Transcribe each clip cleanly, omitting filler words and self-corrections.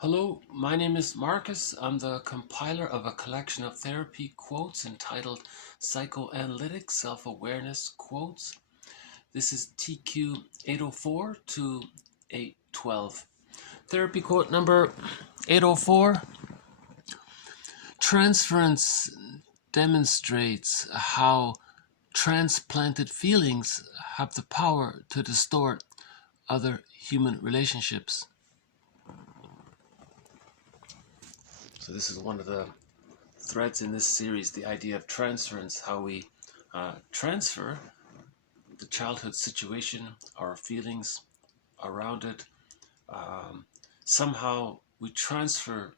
Hello, my name is Marcus. I'm the compiler of a collection of therapy quotes entitled Psychoanalytic Self-Awareness Quotes. This is TQ 804 to 812. Therapy quote number 804. Transference demonstrates how transplanted feelings have the power to distort other human relationships. So this is one of the threads in this series, the idea of transference, how we transfer the childhood situation, our feelings around it. Somehow we transfer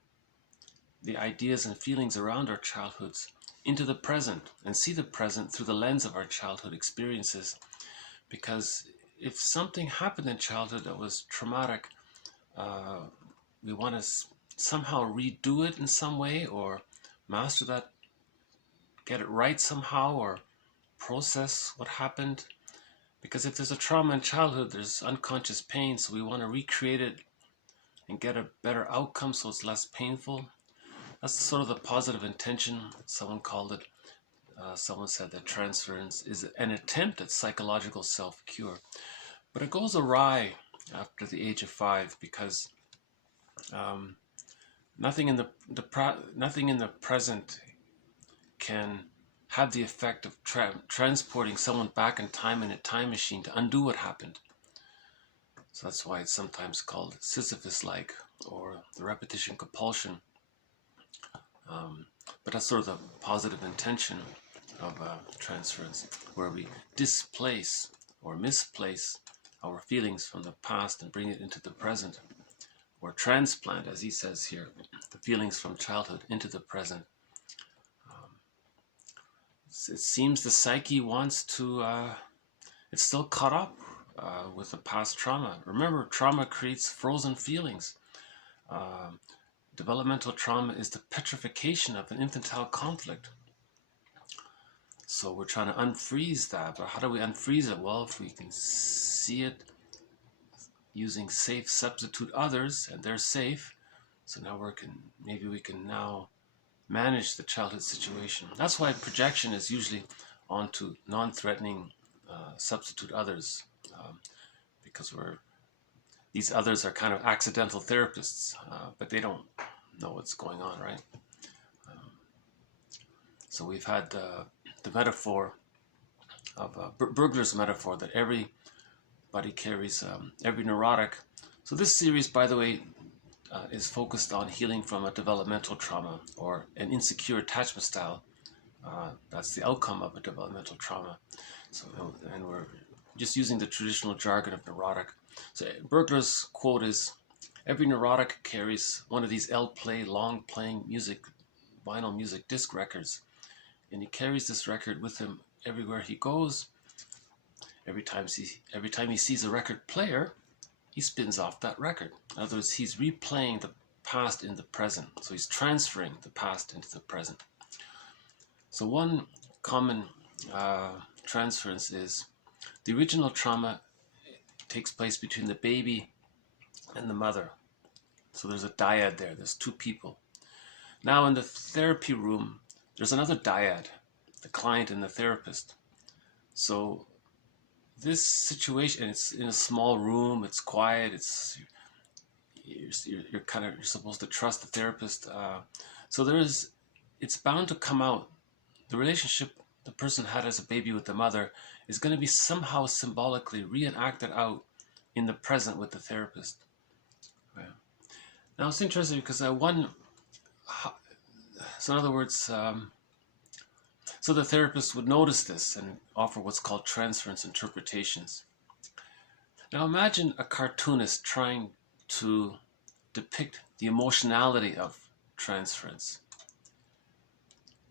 the ideas and feelings around our childhoods into the present and see the present through the lens of our childhood experiences. Because if something happened in childhood that was traumatic, we want to somehow redo it in some way, or master that, get it right somehow, or process what happened. Because if there's a trauma in childhood, there's unconscious pain, so we want to recreate it and get a better outcome so it's less painful. That's sort of the positive intention. Someone called it, someone said that transference is an attempt at psychological self-cure. But it goes awry after the age of 5, because nothing in the present can have the effect of transporting someone back in time in a time machine to undo what happened. So that's why it's sometimes called Sisyphus-like, or the repetition compulsion. But that's sort of the positive intention of transference, where we displace or misplace our feelings from the past and bring it into the present, or transplant, as he says here, the feelings from childhood into the present. It seems the psyche wants to, it's still caught up with the past trauma. Remember, trauma creates frozen feelings. Developmental trauma is the petrification of an infantile conflict. So we're trying to unfreeze that. But how do we unfreeze it? Well, if we can see it using safe substitute others, and they're safe, so now maybe we can now manage the childhood situation. That's why projection is usually onto non-threatening substitute others, because these others are kind of accidental therapists, but they don't know what's going on, right? So we've had the metaphor of Burglar's metaphor that everybody carries, every neurotic. So this series, by the way, is focused on healing from a developmental trauma or an insecure attachment style. That's the outcome of a developmental trauma. So, and we're just using the traditional jargon of neurotic. So Burglar's quote is, every neurotic carries one of these L-play, long-playing vinyl music disc records. And he carries this record with him everywhere he goes. Every time he sees a record player, he spins off that record. In other words, he's replaying the past in the present. So he's transferring the past into the present. So one common transference is the original trauma takes place between the baby and the mother. So there's a dyad there. There's two people. Now in the therapy room, there's another dyad, the client and the therapist. So this situation, it's in a small room, it's quiet, you're supposed to trust the therapist. So it's bound to come out. The relationship the person had as a baby with the mother is going to be somehow symbolically reenacted out in the present with the therapist. Yeah. Now it's interesting because so in other words, so the therapist would notice this and offer what's called transference interpretations. Now imagine a cartoonist trying to depict the emotionality of transference.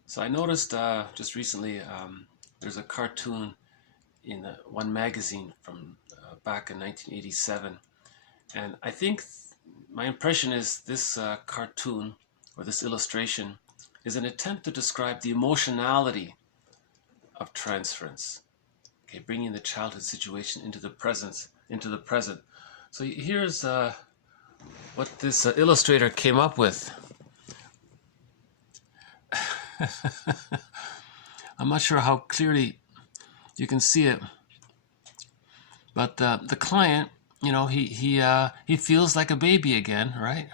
So I noticed just recently, there's a cartoon in one magazine from back in 1987. And I think my impression is this cartoon, or this illustration, is an attempt to describe the emotionality of transference. Okay, bringing the childhood situation into the present. So here's what this illustrator came up with. I'm not sure how clearly you can see it, but the client, you know, he feels like a baby again, right?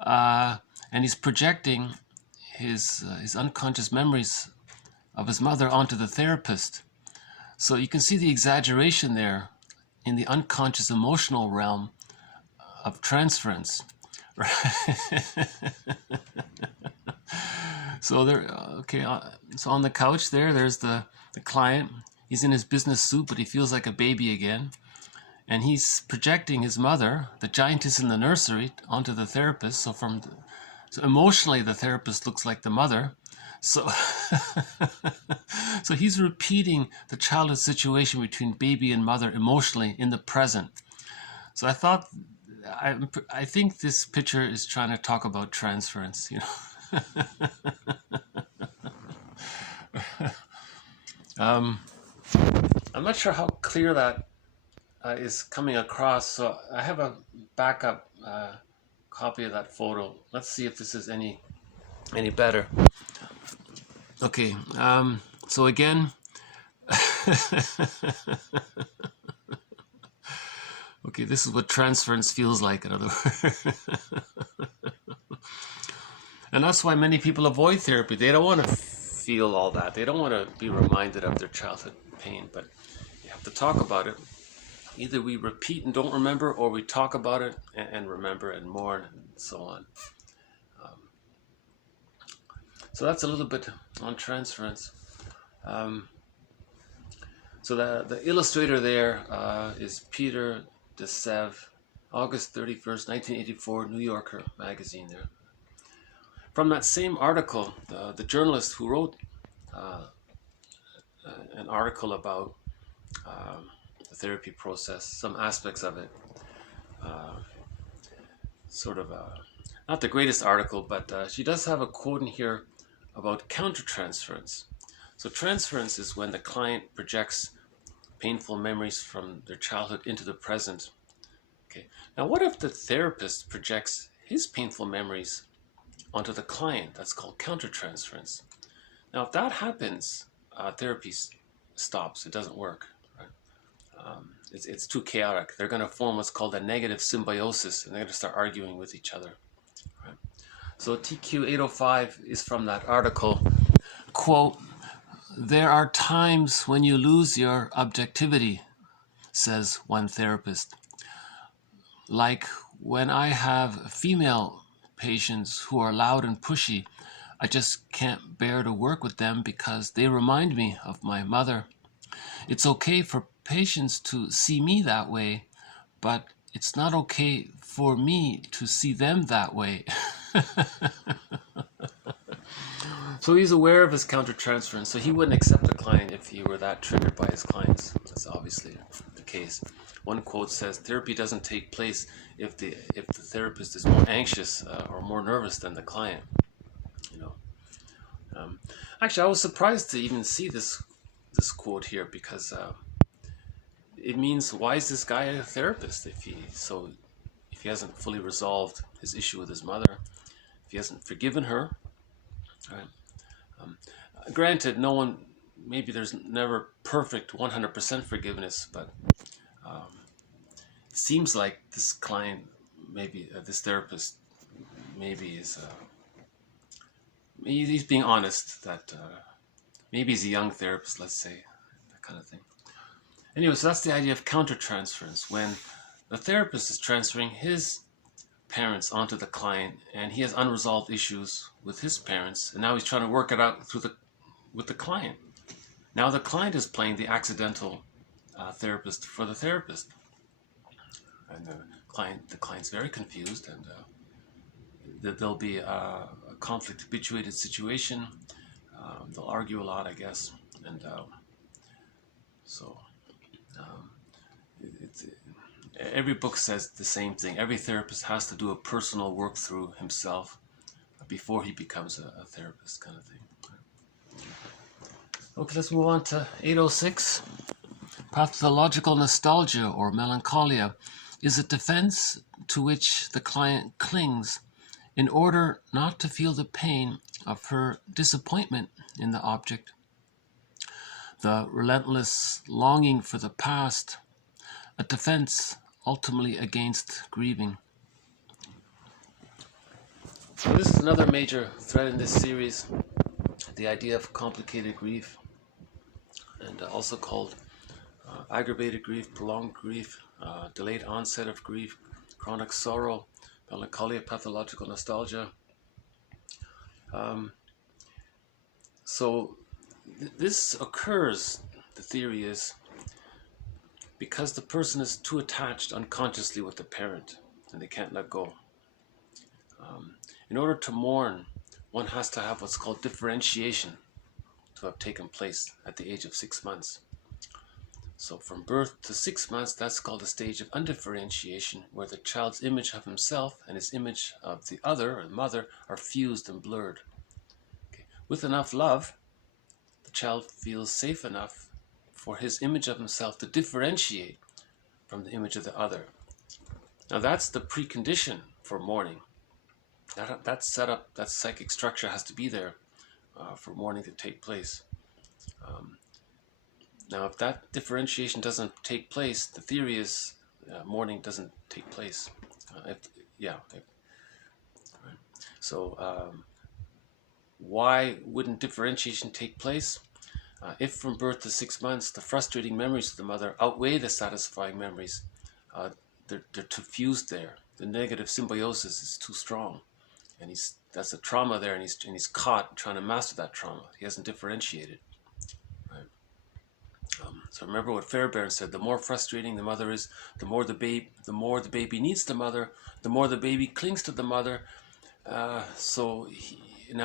And he's projecting his unconscious memories of his mother onto the therapist. So you can see the exaggeration there in the unconscious emotional realm of transference. So there, okay. So on the couch there's the client. He's in his business suit, but he feels like a baby again, and he's projecting his mother, the giantess in the nursery, onto the therapist. So so emotionally, the therapist looks like the mother. So, so he's repeating the childhood situation between baby and mother emotionally in the present. So I think this picture is trying to talk about transference, you know. I'm not sure how clear that is coming across. So I have a backup copy of that photo. Let's see if this is any better. Okay, so again, okay, this is what transference feels like, in other words. And that's why many people avoid therapy. They don't want to feel all that. They don't want to be reminded of their childhood pain, but you have to talk about it. Either we repeat and don't remember, or we talk about it and remember and mourn and so on. So that's a little bit on transference. So the illustrator there is Peter DeSev, August 31st, 1984, New Yorker magazine there. From that same article, the journalist who wrote an article about the therapy process, some aspects of it, not the greatest article, but she does have a quote in here about countertransference. So transference is when the client projects painful memories from their childhood into the present. Okay. Now, what if the therapist projects his painful memories onto the client? That's called countertransference. Now, if that happens, therapy stops. It doesn't work. Right? It's too chaotic. They're going to form what's called a negative symbiosis, and they're going to start arguing with each other. Right? So TQ 805 is from that article. Quote, "There are times when you lose your objectivity," says one therapist. "Like when I have female patients who are loud and pushy, I just can't bear to work with them because they remind me of my mother. It's okay for patients to see me that way, but it's not okay for me to see them that way." So he's aware of his countertransference, so he wouldn't accept a client if he were that triggered by his clients. That's obviously the case. One quote says, "Therapy doesn't take place if the therapist is more anxious or more nervous than the client." You know. Actually, I was surprised to even see this quote here, because it means, why is this guy a therapist if he hasn't fully resolved his issue with his mother, if he hasn't forgiven her, right? Granted, maybe there's never perfect 100% forgiveness, but it seems like this client, maybe this therapist, maybe he's being honest, that maybe he's a young therapist, let's say, that kind of thing. Anyway, so that's the idea of countertransference, when the therapist is transferring his parents onto the client, and he has unresolved issues with his parents, and now he's trying to work it out with the client. Now the client is playing the accidental therapist for the therapist, and the client's very confused, and there'll be a conflict habituated situation. They'll argue a lot, I guess, and every book says the same thing. Every therapist has to do a personal work through himself before he becomes a therapist, kind of thing. Okay, let's move on to 806. Pathological nostalgia or melancholia is a defense to which the client clings in order not to feel the pain of her disappointment in the object, the relentless longing for the past, a defense ultimately against grieving. So this is another major thread in this series, the idea of complicated grief, and also called aggravated grief, prolonged grief, delayed onset of grief, chronic sorrow, melancholia, pathological nostalgia. This occurs, the theory is, because the person is too attached unconsciously with the parent and they can't let go. In order to mourn, one has to have what's called differentiation to have taken place at the age of 6 months. So from birth to 6 months, that's called a stage of undifferentiation, where the child's image of himself and his image of the other or the mother are fused and blurred. Okay. With enough love, the child feels safe enough for his image of himself to differentiate from the image of the other. Now that's the precondition for mourning. That setup, that psychic structure has to be there for mourning to take place. Now, if that differentiation doesn't take place, the theory is mourning doesn't take place. So, why wouldn't differentiation take place? If from birth to 6 months, the frustrating memories of the mother outweigh the satisfying memories, they're too fused there. The negative symbiosis is too strong, and that's a trauma there, and he's caught trying to master that trauma. He hasn't differentiated. So remember what Fairbairn said: the more frustrating the mother is, the more the baby needs the mother, the more the baby clings to the mother. Now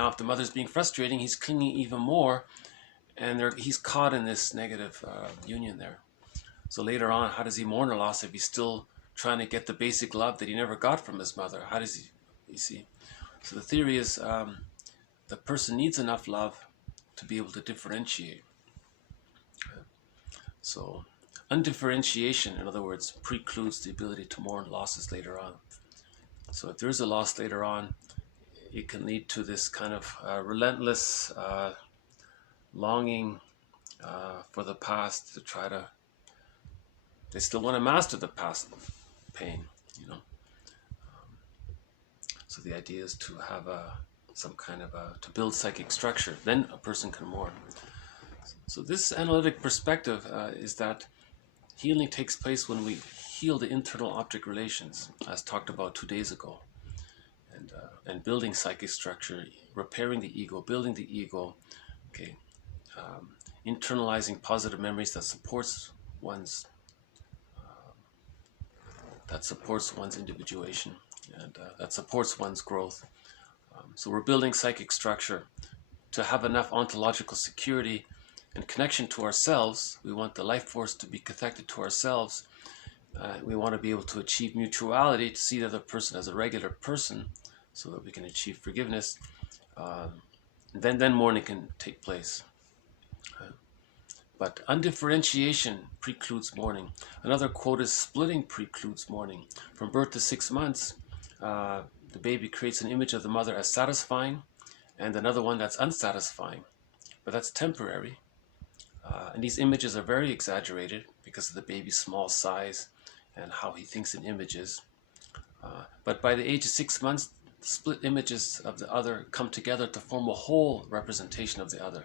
if the mother's being frustrating, he's clinging even more, and he's caught in this negative union there. So later on, how does he mourn a loss if he's still trying to get the basic love that he never got from his mother? How does he, you see? So the theory is the person needs enough love to be able to differentiate. So undifferentiation, in other words, precludes the ability to mourn losses later on. So if there's a loss later on, it can lead to this kind of relentless longing for the past they still want to master the past pain, So the idea is to have to build psychic structure, then a person can mourn. So this analytic perspective is that healing takes place when we heal the internal object relations, as talked about 2 days ago, and building psychic structure, repairing the ego, building the ego, internalizing positive memories that supports one's individuation, and that supports one's growth. So we're building psychic structure to have enough ontological security and connection to ourselves. We want the life force to be connected to ourselves. We want to be able to achieve mutuality, to see the other person as a regular person, so that we can achieve forgiveness. Then mourning can take place. But undifferentiation precludes mourning. Another quote is: splitting precludes mourning. From birth to 6 months, the baby creates an image of the mother as satisfying, and another one that's unsatisfying. But that's temporary. And these images are very exaggerated because of the baby's small size and how he thinks in images. But by the age of 6 months, the split images of the other come together to form a whole representation of the other.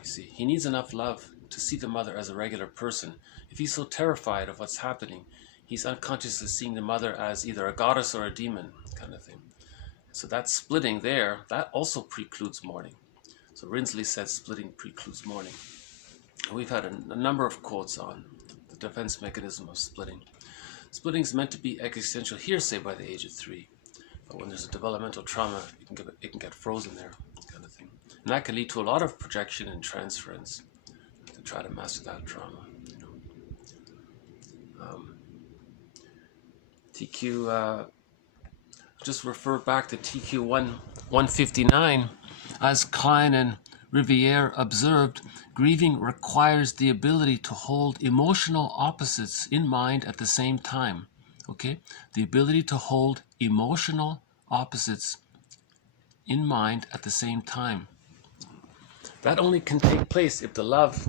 You see, he needs enough love to see the mother as a regular person. If he's so terrified of what's happening, he's unconsciously seeing the mother as either a goddess or a demon, kind of thing. So that splitting there, that also precludes mourning. So Rinsley said splitting precludes mourning. And we've had a number of quotes on the defense mechanism of splitting. Splitting is meant to be existential hearsay by the age of 3. But when there's a developmental trauma, it can get frozen there, kind of thing. And that can lead to a lot of projection and transference to try to master that trauma. TQ, just refer back to TQ 159 as Klein and Riviere observed, grieving requires the ability to hold emotional opposites in mind at the same time. Okay? The ability to hold emotional opposites in mind at the same time. That only can take place if the love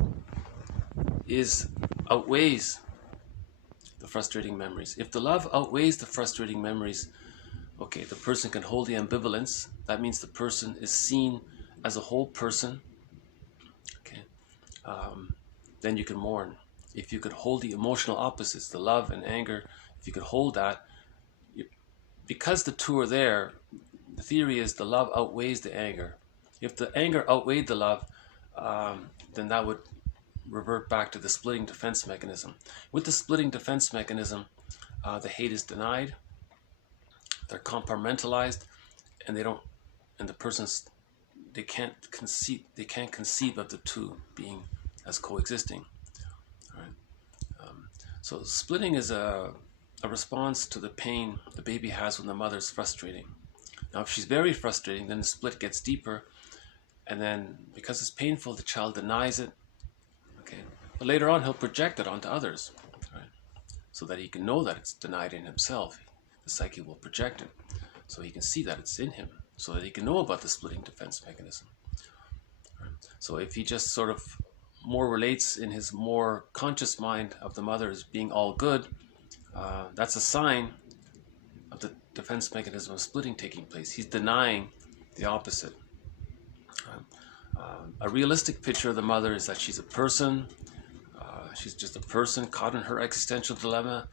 outweighs the frustrating memories. If the love outweighs the frustrating memories, okay, the person can hold the ambivalence. That means the person is seen as a whole person. Okay, then you can mourn. If you could hold the emotional opposites, the love and anger, if you could hold that, because the two are there, the theory is the love outweighs the anger. If the anger outweighed the love, then that would revert back to the splitting defense mechanism. With the splitting defense mechanism, the hate is denied, they're compartmentalized, and they can't conceive of the two being as coexisting. All right. So splitting is a response to the pain the baby has when the mother's frustrating. Now, if she's very frustrating, then the split gets deeper, and then because it's painful, the child denies it. Okay, but later on, he'll project it onto others, right? So that he can know that it's denied in himself. The psyche will project it, so he can see that it's in him, so that he can know about the splitting defense mechanism. Right? So if he just sort of more relates in his more conscious mind of the mother as being all good, that's a sign of the defense mechanism of splitting taking place. He's denying the opposite. A realistic picture of the mother is that she's a person. She's just a person caught in her existential dilemma.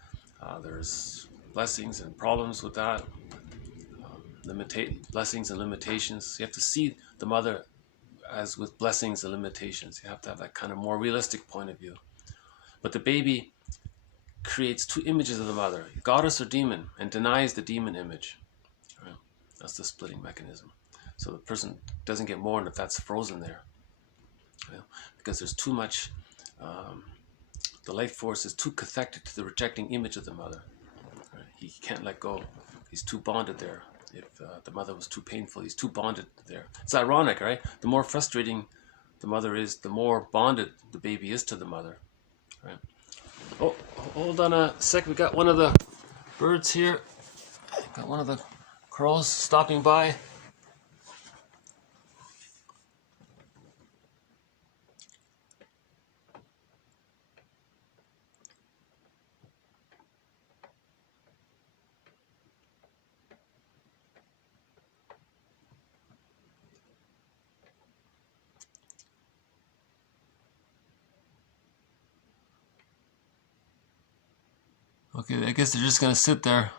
There's blessings and problems with that. Blessings and limitations. You have to see the mother as with blessings and limitations. You have to have that kind of more realistic point of view. But the baby creates two images of the mother, goddess or demon, and denies the demon image. Right? That's the splitting mechanism. So the person doesn't get mourned if that's frozen there. Right? Because there's too much, the life force is too cathected to the rejecting image of the mother. Right? He can't let go. He's too bonded there. If the mother was too painful, he's too bonded there. It's ironic, right? The more frustrating the mother is, the more bonded the baby is to the mother. Right? Oh, hold on a sec. We got one of the birds here. Got one of the crows stopping by. Okay, I guess they're just gonna sit there.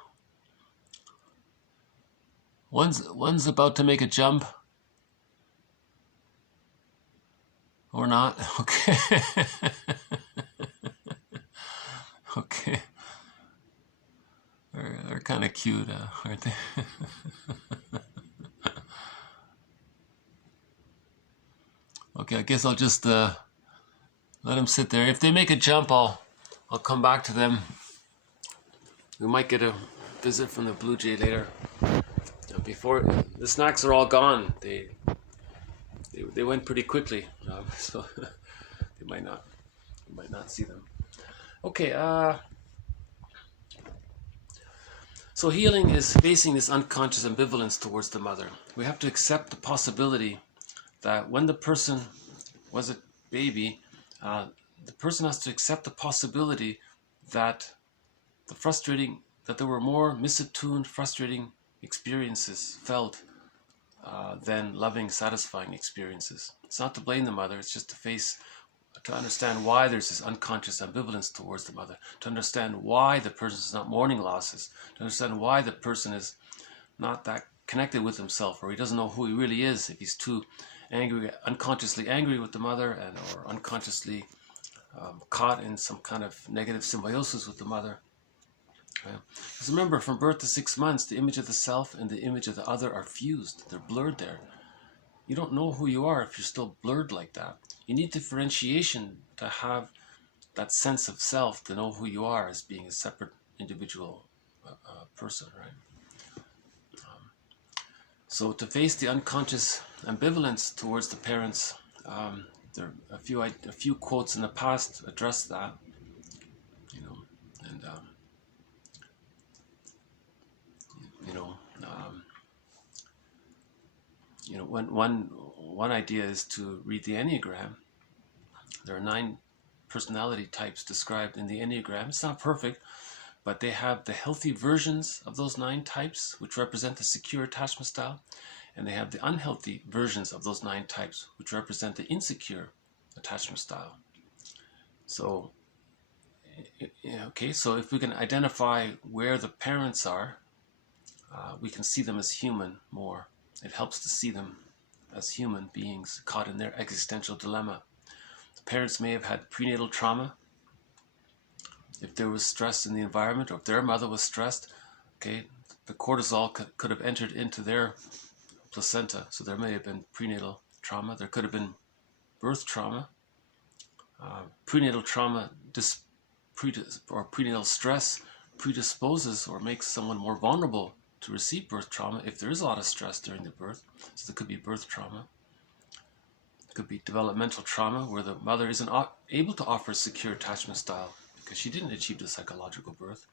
One's about to make a jump. Or not. Okay. Okay. They're kind of cute, aren't they? Okay, I guess I'll just let them sit there. If they make a jump, I'll come back to them. We might get a visit from the blue jay later. Before the snacks are all gone, they went pretty quickly, so you might not see them. Okay. So healing is facing this unconscious ambivalence towards the mother. We have to accept the possibility that when the person was a baby, the person has to accept the possibility that there were more misattuned, frustrating experiences felt than loving, satisfying experiences. It's not to blame the mother, it's just to understand why there's this unconscious ambivalence towards the mother, to understand why the person is not mourning losses, to understand why the person is not that connected with himself, or he doesn't know who he really is if he's too angry, unconsciously angry with the mother, or unconsciously caught in some kind of negative symbiosis with the mother. Because remember, from birth to 6 months, the image of the self and the image of the other are fused. They're blurred there. You don't know who you are if you're still blurred like that. You need differentiation to have that sense of self, to know who you are as being a separate individual person, right? So to face the unconscious ambivalence towards the parents, there are a few quotes in the past address that, you know, and one idea is to read the Enneagram. There are 9 personality types described in the Enneagram. It's not perfect, but they have the healthy versions of those 9 types, which represent the secure attachment style, and they have the unhealthy versions of those 9 types, which represent the insecure attachment style. So, okay, so if we can identify where the parents are, we can see them as human more. It helps to see them as human beings caught in their existential dilemma. The parents may have had prenatal trauma. If there was stress in the environment, or if their mother was stressed, okay, the cortisol could have entered into their placenta. So there may have been prenatal trauma. There could have been birth trauma. Prenatal trauma or prenatal stress predisposes or makes someone more vulnerable to receive birth trauma if there is a lot of stress during the birth. So there could be birth trauma. It could be developmental trauma where the mother isn't able to offer a secure attachment style because she didn't achieve the psychological birth.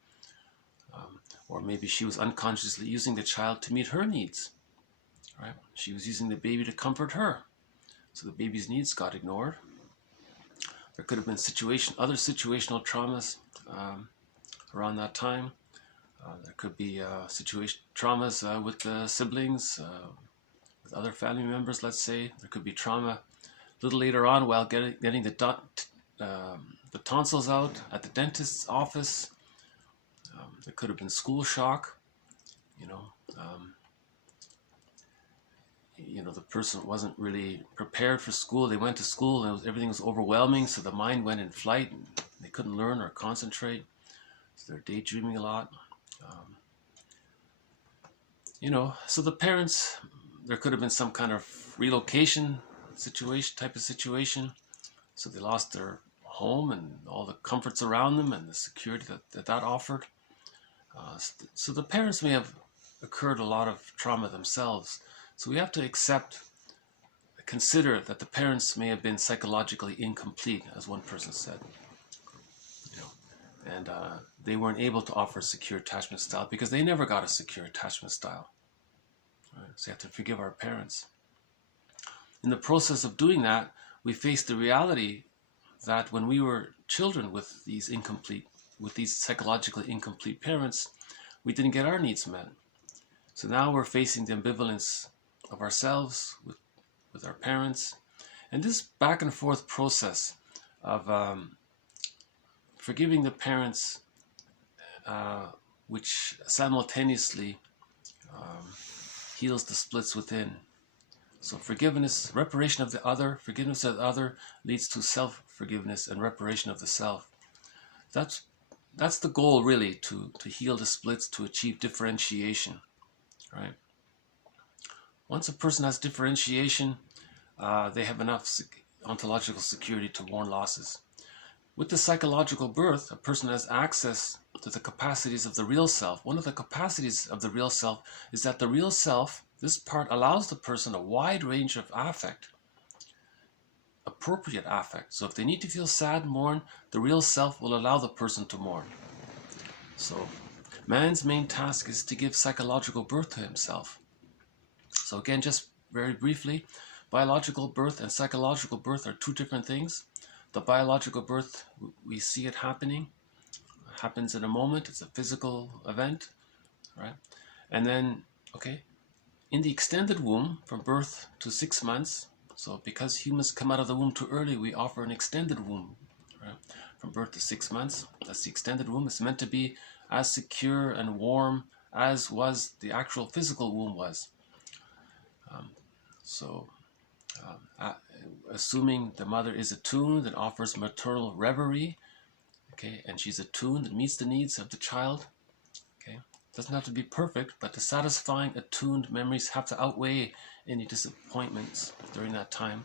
Or maybe she was unconsciously using the child to meet her needs. Right? She was using the baby to comfort her. So the baby's needs got ignored. There could have been other situational traumas around that time. There could be traumas with siblings, with other family members, let's say. There could be trauma a little later on while getting the tonsils out at the dentist's office. There could have been school shock. The person wasn't really prepared for school. They went to school and everything was overwhelming, so the mind went in flight. And they couldn't learn or concentrate. So they're daydreaming a lot. So the parents, there could have been some kind of relocation type of situation. So they lost their home and all the comforts around them and the security that offered. So the parents may have occurred a lot of trauma themselves. So we have to consider that the parents may have been psychologically incomplete, as one person said. And they weren't able to offer a secure attachment style because they never got a secure attachment style. Right? So you have to forgive our parents. In the process of doing that, we face the reality that when we were children with these psychologically incomplete parents, we didn't get our needs met. So now we're facing the ambivalence of ourselves with our parents. And this back and forth process of forgiving the parents, which simultaneously heals the splits within. So forgiveness, reparation of the other, forgiveness of the other leads to self-forgiveness and reparation of the self. That's the goal, really, to heal the splits, to achieve differentiation, right? Once a person has differentiation, they have enough ontological security to mourn losses. With the psychological birth, a person has access to the capacities of the real self. One of the capacities of the real self is that the real self, this part, allows the person a wide range of affect, appropriate affect. So if they need to feel sad, mourn, the real self will allow the person to mourn. So man's main task is to give psychological birth to himself. So again, just very briefly, biological birth and psychological birth are 2 different things. The biological birth, we see it happening. It happens in a moment. It's a physical event, right? And then, in the extended womb, from birth to 6 months, so because humans come out of the womb too early, we offer an extended womb, right? From birth to 6 months. That's the extended womb. It's meant to be as secure and warm as was the actual physical womb was. Assuming the mother is attuned and offers maternal reverie, and she's attuned and meets the needs of the child, doesn't have to be perfect, but the satisfying attuned memories have to outweigh any disappointments during that time.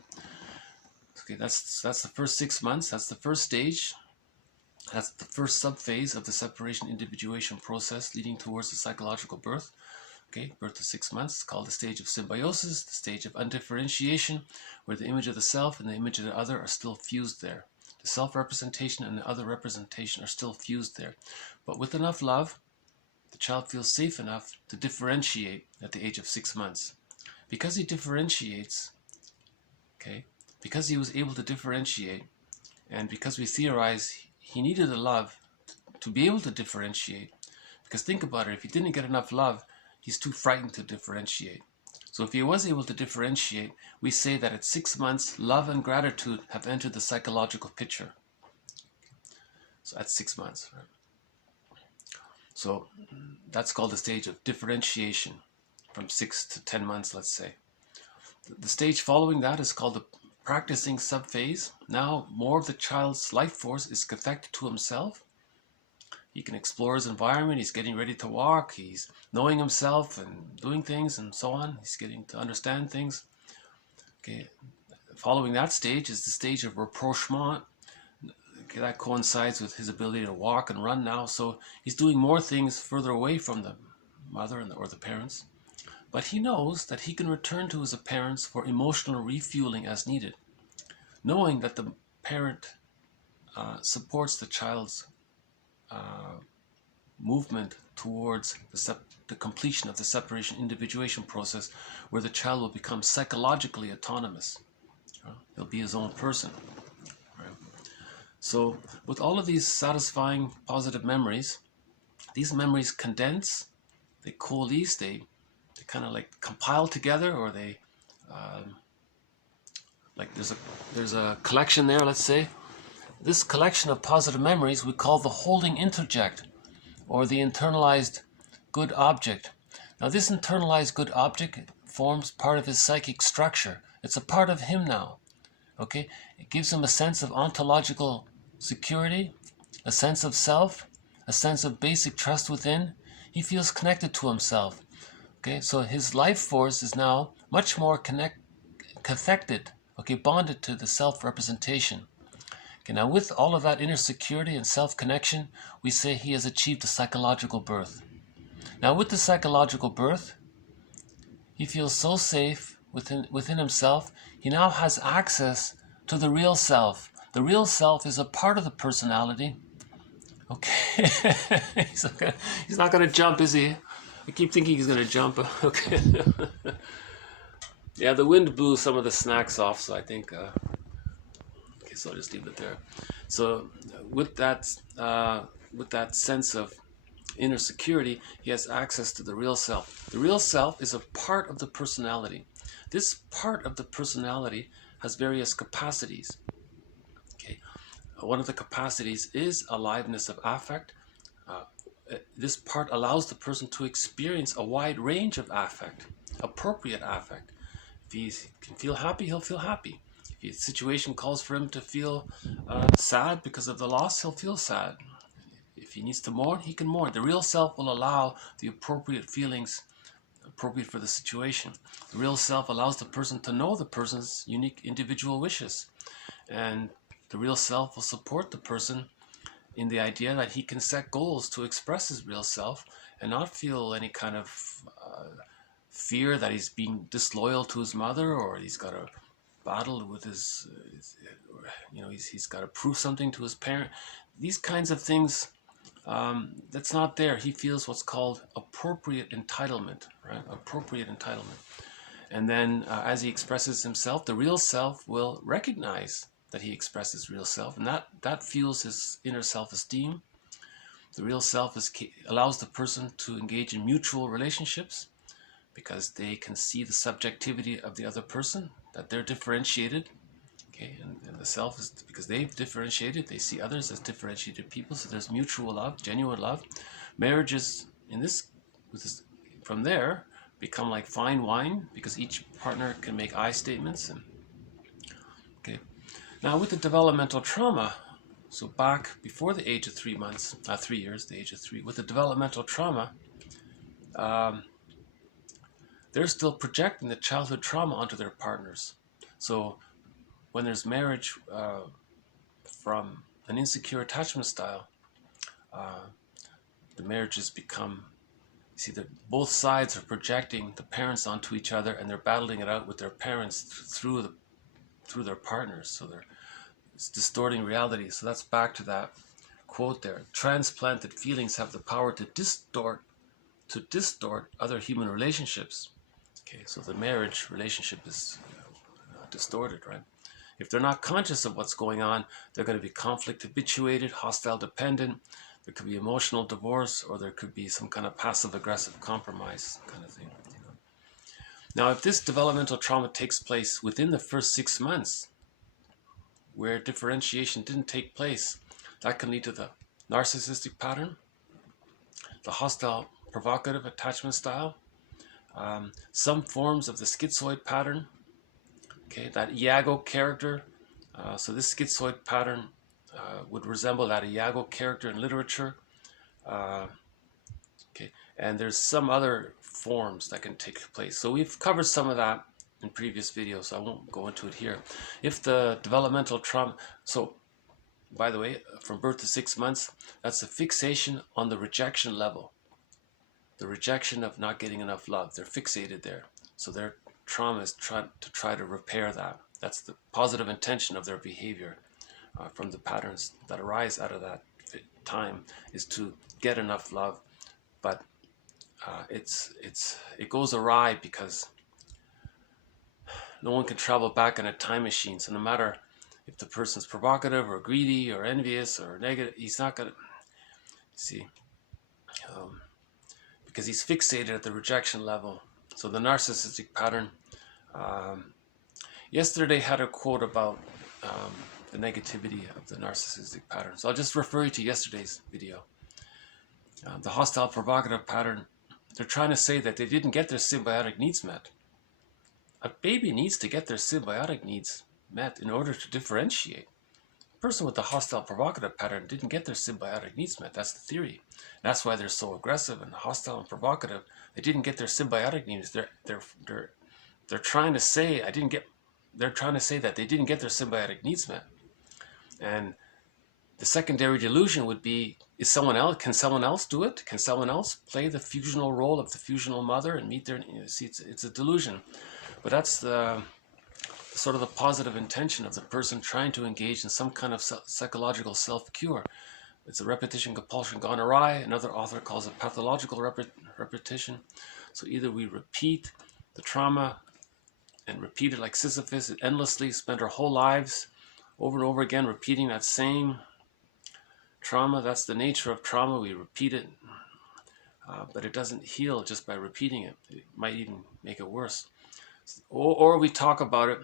That's the first 6 months. That's the first stage. That's the first subphase of the separation individuation process leading towards the psychological birth. Okay, birth to 6 months is called the stage of symbiosis, the stage of undifferentiation, where the image of the self and the image of the other are still fused there. The self-representation and the other representation are still fused there. But with enough love, the child feels safe enough to differentiate at the age of 6 months. Because he differentiates, okay, because he was able to differentiate, and because we theorize he needed the love to be able to differentiate, because think about it, if he didn't get enough love, he's too frightened to differentiate. So if he was able to differentiate, we say that at 6 months, love and gratitude have entered the psychological picture. So at 6 months, right? So that's called the stage of differentiation from 6 to 10 months, let's say. The stage following that is called the practicing subphase. Now more of the child's life force is connected to himself. He can explore his environment, he's getting ready to walk, he's knowing himself and doing things and so on. He's getting to understand things. Okay. Following that stage is the stage of rapprochement. Okay, that coincides with his ability to walk and run now. So he's doing more things further away from the mother or the parents. But he knows that he can return to his parents for emotional refueling as needed, knowing that the parent supports the child's movement towards the completion of the separation individuation process, where the child will become psychologically autonomous. He'll be his own person. Right? So with all of these satisfying positive memories, these memories condense, they coalesce, they kind of like compile together, or they like there's a collection there, let's say. This collection of positive memories we call the holding interject, or the internalized good object. Now this internalized good object forms part of his psychic structure. It's a part of him now. Okay? It gives him a sense of ontological security, a sense of self, a sense of basic trust within. He feels connected to himself. Okay? So his life force is now much more connected, okay, bonded to the self-representation. Okay, now with all of that inner security and self-connection, we say he has achieved a psychological birth. Now with the psychological birth, he feels so safe within himself, he now has access to the real self. The real self is a part of the personality. Okay, he's not going to jump, is he? I keep thinking he's going to jump. Okay. Yeah, the wind blew some of the snacks off, so I think... so I'll just leave it there. So with that sense of inner security, he has access to the real self. The real self is a part of the personality. This part of the personality has various capacities. Okay, one of the capacities is aliveness of affect. This part allows the person to experience a wide range of affect, appropriate affect. If he can feel happy, he'll feel happy. If the situation calls for him to feel sad because of the loss, he'll feel sad. If he needs to mourn, he can mourn. The real self will allow the appropriate feelings appropriate for the situation. The real self allows the person to know the person's unique individual wishes. And the real self will support the person in the idea that he can set goals to express his real self and not feel any kind of fear that he's being disloyal to his mother, or he's got to battle with his he's got to prove something to his parent. These kinds of things, that's not there. He feels what's called appropriate entitlement, right? Appropriate entitlement. And then as he expresses himself, the real self will recognize that he expresses real self, and that fuels his inner self-esteem. The real self allows the person to engage in mutual relationships because they can see the subjectivity of the other person, that they're differentiated. Okay, and the self is, because they've differentiated, they see others as differentiated people, so there's mutual love, genuine love. Marriages from there become like fine wine because each partner can make I statements. And okay, now with the developmental trauma, so back before the age of 3 months, 3 years, the age of 3, with the developmental trauma, they're still projecting the childhood trauma onto their partners. So when there's marriage from an insecure attachment style, the marriages become see that both sides are projecting the parents onto each other, and they're battling it out with their parents through their partners. So it's distorting reality. So that's back to that quote there. Transplanted feelings have the power to distort other human relationships. Okay, so the marriage relationship is distorted, right? If they're not conscious of what's going on, they're going to be conflict habituated, hostile dependent. There could be emotional divorce, or there could be some kind of passive aggressive compromise kind of thing. Now, if this developmental trauma takes place within the first 6 months, where differentiation didn't take place, that can lead to the narcissistic pattern, the hostile provocative attachment style, some forms of the schizoid pattern, okay, that Iago character. So this schizoid pattern would resemble that Iago character in literature. Okay, and there's some other forms that can take place. So we've covered some of that in previous videos, so I won't go into it here. If the developmental trauma, so by the way, from birth to 6 months, that's a fixation on the rejection level. The rejection of not getting enough love. They're fixated there. So their trauma is try to repair that. That's the positive intention of their behavior from the patterns that arise out of that time, is to get enough love. But it goes awry because no one can travel back in a time machine. So no matter if the person's provocative or greedy or envious or negative, he's not going to see. Because he's fixated at the rejection level. So the narcissistic pattern. Yesterday had a quote about the negativity of the narcissistic pattern. So I'll just refer you to yesterday's video. The hostile provocative pattern, they're trying to say that they didn't get their symbiotic needs met. A baby needs to get their symbiotic needs met in order to differentiate. A person with the hostile provocative pattern didn't get their symbiotic needs met. That's the theory. That's why they're so aggressive and hostile and provocative. They didn't get their symbiotic needs. They're trying to say they're trying to say that they didn't get their symbiotic needs met. And the secondary delusion would be, can someone else do it? Can someone else play the fusional role of the fusional mother and meet their, see, it's a delusion. But that's the sort of the positive intention of the person trying to engage in some kind of psychological self-cure. It's a repetition compulsion gone awry. Another author calls it pathological repetition. So either we repeat the trauma and repeat it like Sisyphus endlessly, spend our whole lives over and over again repeating that same trauma. That's the nature of trauma. We repeat it, but it doesn't heal just by repeating it. It might even make it worse. Or we talk about it,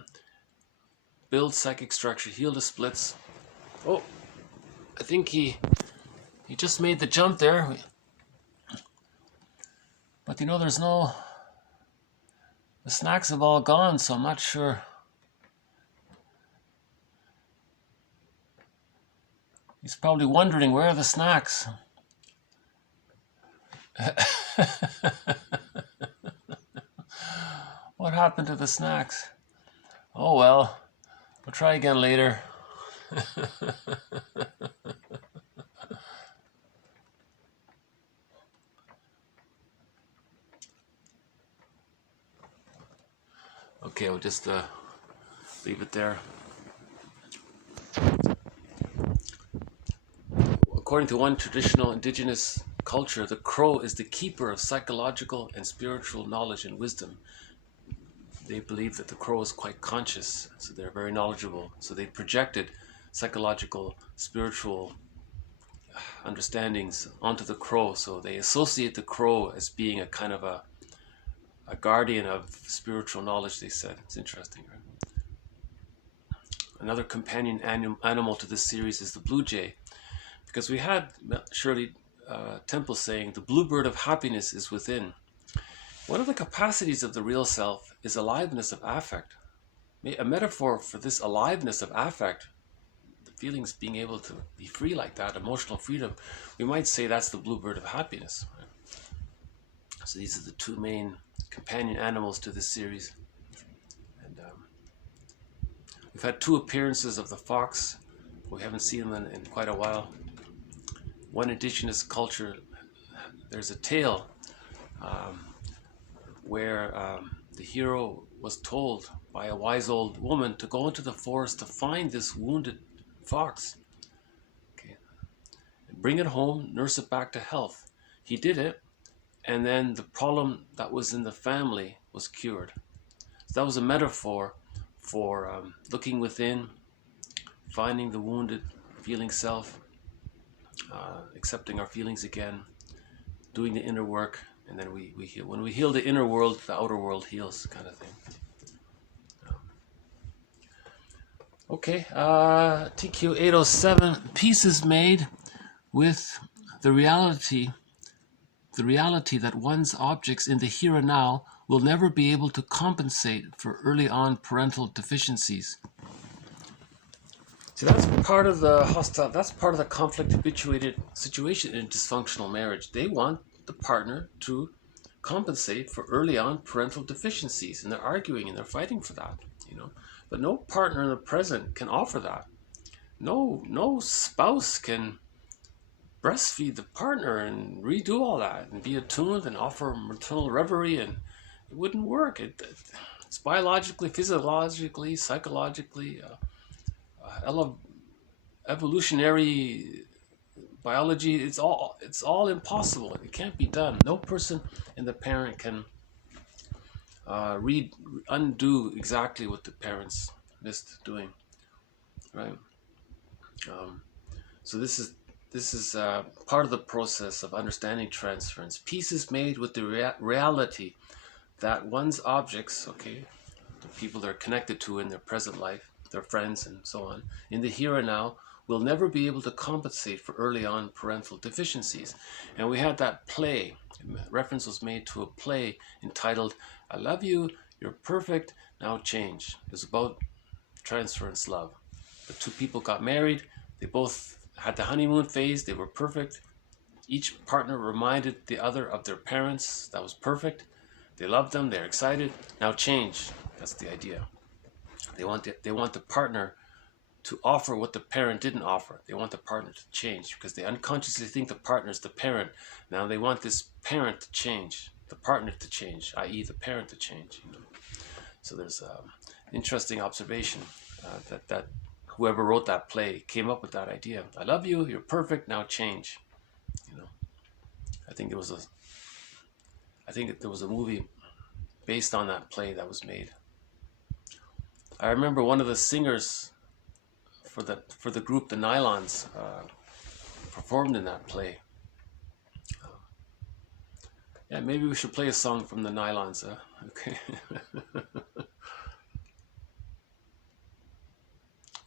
build psychic structure, heal the splits. Oh, I think he just made the jump there. But you know, the snacks have all gone, so I'm not sure. He's probably wondering, where are the snacks? What happened to the snacks? Oh well, we'll try again later. Okay, we'll just leave it there. According to one traditional indigenous culture, the crow is the keeper of psychological and spiritual knowledge and wisdom. They believe that the crow is quite conscious, so they're very knowledgeable. So they projected psychological, spiritual understandings onto the crow. So they associate the crow as being a kind of a guardian of spiritual knowledge, they said. It's interesting, right? Another companion animal to this series is the blue jay. Because we had Shirley Temple saying, the bluebird of happiness is within. One of the capacities of the real self is aliveness of affect. A metaphor for this aliveness of affect, the feelings being able to be free like that, emotional freedom, we might say that's the bluebird of happiness. Right? So these are the two main companion animals to this series. And we've had 2 appearances of the fox. We haven't seen them in quite a while. One indigenous culture, there's a tale where the hero was told by a wise old woman to go into the forest to find this wounded fox. Okay. Bring it home, nurse it back to health. He did it, and then the problem that was in the family was cured. So that was a metaphor for looking within, finding the wounded, feeling self, accepting our feelings again, doing the inner work, and then we heal. When we heal the inner world, the outer world heals, kind of thing. Okay, TQ 807, peace is made with the reality that one's objects in the here and now will never be able to compensate for early on parental deficiencies. See, that's part of the that's part of the conflict-habituated situation in dysfunctional marriage. They want the partner to compensate for early on parental deficiencies, and they're arguing and they're fighting for that, you know. But no partner in the present can offer that. No spouse can breastfeed the partner and redo all that and be attuned and offer maternal reverie, and it wouldn't work. It's biologically, physiologically, psychologically, evolutionary biology. It's all impossible. It can't be done. No person in the parent can undo exactly what the parents missed doing, right? So this is part of the process of understanding transference. Peace is made with the reality that one's objects, okay, the people they're connected to in their present life, their friends and so on, in the here and now, will never be able to compensate for early on parental deficiencies. And we had that play. Reference was made to a play entitled I Love You, You're Perfect, Now Change. It was about transference love. The two people got married. They both had the honeymoon phase. They were perfect. Each partner reminded the other of their parents. That was perfect. They loved them. They're excited. Now change. That's the idea. They want the partner to offer what the parent didn't offer. They want the partner to change because they unconsciously think the partner is the parent. Now they want this parent to change, the partner to change, i.e. the parent to change. You know? So there's an interesting observation that whoever wrote that play came up with that idea. I love you, you're perfect, now change. You know, I think there was a movie based on that play that was made. I remember one of the singers for the group the Nylons performed in that play. Yeah, maybe we should play a song from the Nylons. Okay.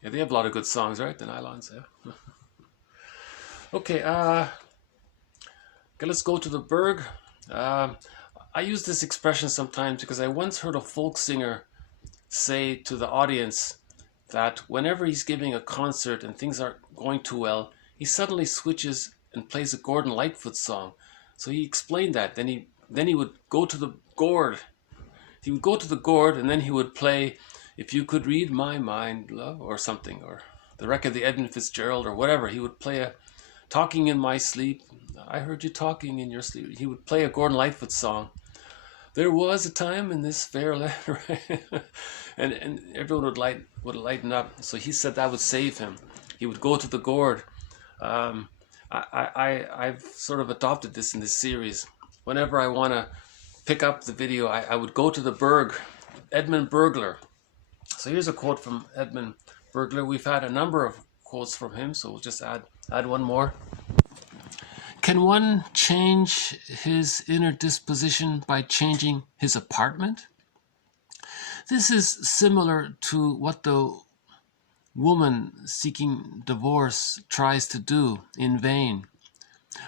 Yeah, they have a lot of good songs, right? The Nylons. Yeah. Okay. Okay. Let's go to the Berg. I use this expression sometimes because I once heard a folk singer say to the audience that whenever he's giving a concert and things aren't going too well, he suddenly switches and plays a Gordon Lightfoot song. So he explained that. Then he would go to the gourd. He would go to the gourd and then he would play If You Could Read My Mind, Love, or something, or the wreck of the Edmund Fitzgerald, or whatever. He would play a Talking in My Sleep. I heard you talking in your sleep. He would play a Gordon Lightfoot song. There was a time in this fair land, right? and everyone would lighten up. So he said that would save him. He would go to the gourd. I've sort of adopted this in this series. Whenever I want to pick up the video, I would go to the Berg, Edmund Burglar. So here's a quote from Edmund Burglar. We've had a number of quotes from him, so we'll just add one more. Can one change his inner disposition by changing his apartment? This is similar to what the woman seeking divorce tries to do in vain.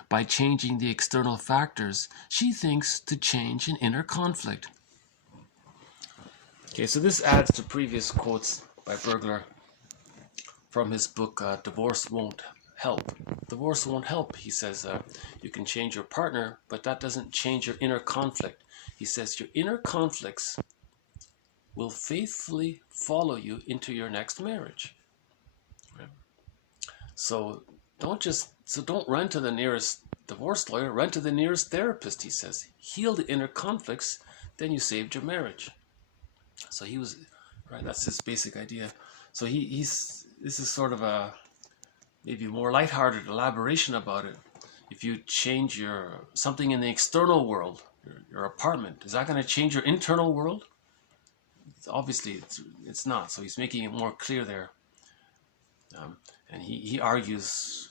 By changing the external factors, she thinks to change an inner conflict. Okay, so this adds to previous quotes by Burglar from his book, Divorce Won't Help. Divorce won't help, he says. You can change your partner, but that doesn't change your inner conflict. He says your inner conflicts will faithfully follow you into your next marriage. Right? So don't run to the nearest divorce lawyer, run to the nearest therapist, he says. Heal the inner conflicts, then you saved your marriage. So he was, right, that's his basic idea. So this is sort of a maybe more lighthearted elaboration about it. If you change something in the external world, your apartment, is that going to change your internal world? Obviously, it's not. So he's making it more clear there. And he argues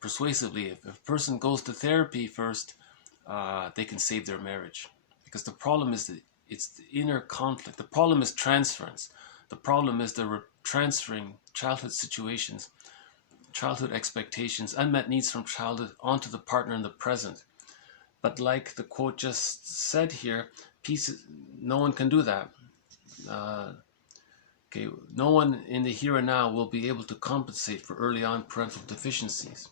persuasively, if a person goes to therapy first, they can save their marriage. Because the problem is it's the inner conflict. The problem is transference. The problem is the transferring childhood situations, childhood expectations, unmet needs from childhood onto the partner in the present. But like the quote just said here, no one can do that. Okay, no one in the here and now will be able to compensate for early on parental deficiencies.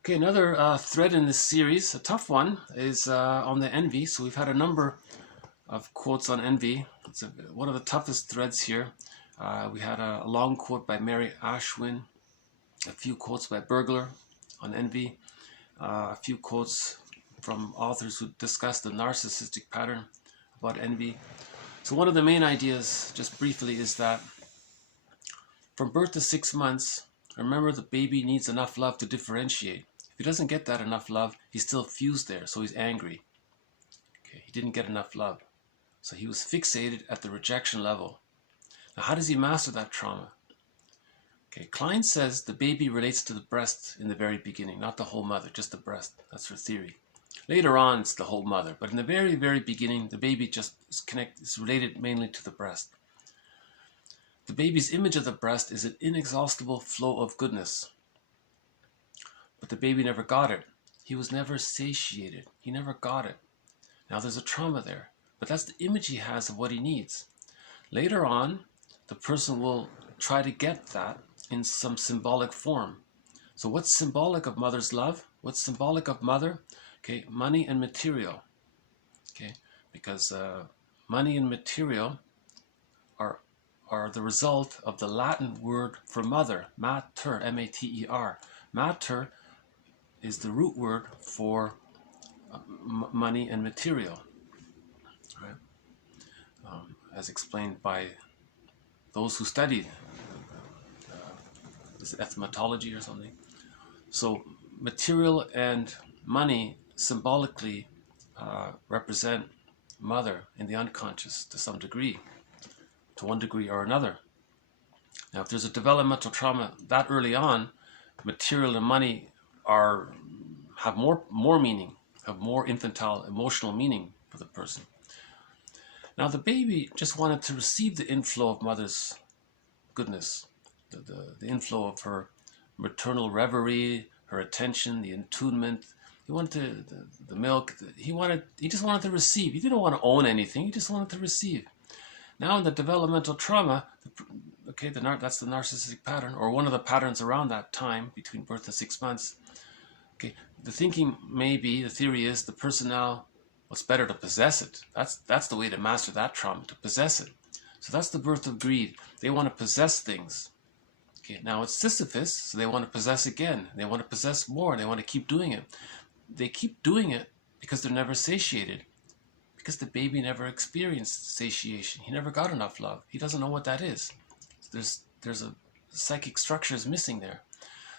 Okay, another thread in this series, a tough one, is on the envy. So we've had a number of quotes on envy. It's one of the toughest threads here. We had a long quote by Mary Ashwin, a few quotes by Bergler on envy, a few quotes from authors who discuss the narcissistic pattern about envy. So one of the main ideas, just briefly, is that from birth to 6 months, remember the baby needs enough love to differentiate. If he doesn't get that enough love, he's still fused there, so he's angry. Okay, he didn't get enough love. So he was fixated at the rejection level. Now, how does he master that trauma? Okay, Klein says the baby relates to the breast in the very beginning, not the whole mother, just the breast. That's her theory. Later on, it's the whole mother, but in the very, very beginning, the baby just is related mainly to the breast. The baby's image of the breast is an inexhaustible flow of goodness. But the baby never got it. He was never satiated. He never got it. Now there's a trauma there, but that's the image he has of what he needs. Later on, the person will try to get that in some symbolic form. So what's symbolic of mother's love? What's symbolic of mother? Okay, money and material. Okay, because money and material are the result of the Latin word for mother, mater, M-A-T-E-R. Mater is the root word for money and material, right? As explained by those who studied is it etymology or something? So material and money symbolically represent mother in the unconscious to some degree, to one degree or another. Now, if there's a developmental trauma that early on, material and money have more meaning, have more infantile emotional meaning for the person. Now, the baby just wanted to receive the inflow of mother's goodness, the inflow of her maternal reverie, her attention, the attunement. He wanted the milk. He just wanted to receive. He didn't want to own anything. He just wanted to receive. Now in the developmental trauma, okay, that's the narcissistic pattern, or one of the patterns around that time between birth and 6 months. Okay, the thinking may be, the theory is, the person now, it's better to possess it. That's the way to master that trauma, to possess it. So that's the birth of greed. They want to possess things. Okay, now it's Sisyphus, so they want to possess again. They want to possess more. They want to keep doing it. They keep doing it because they're never satiated. Because the baby never experienced satiation. He never got enough love. He doesn't know what that is. There's a psychic structure is missing there.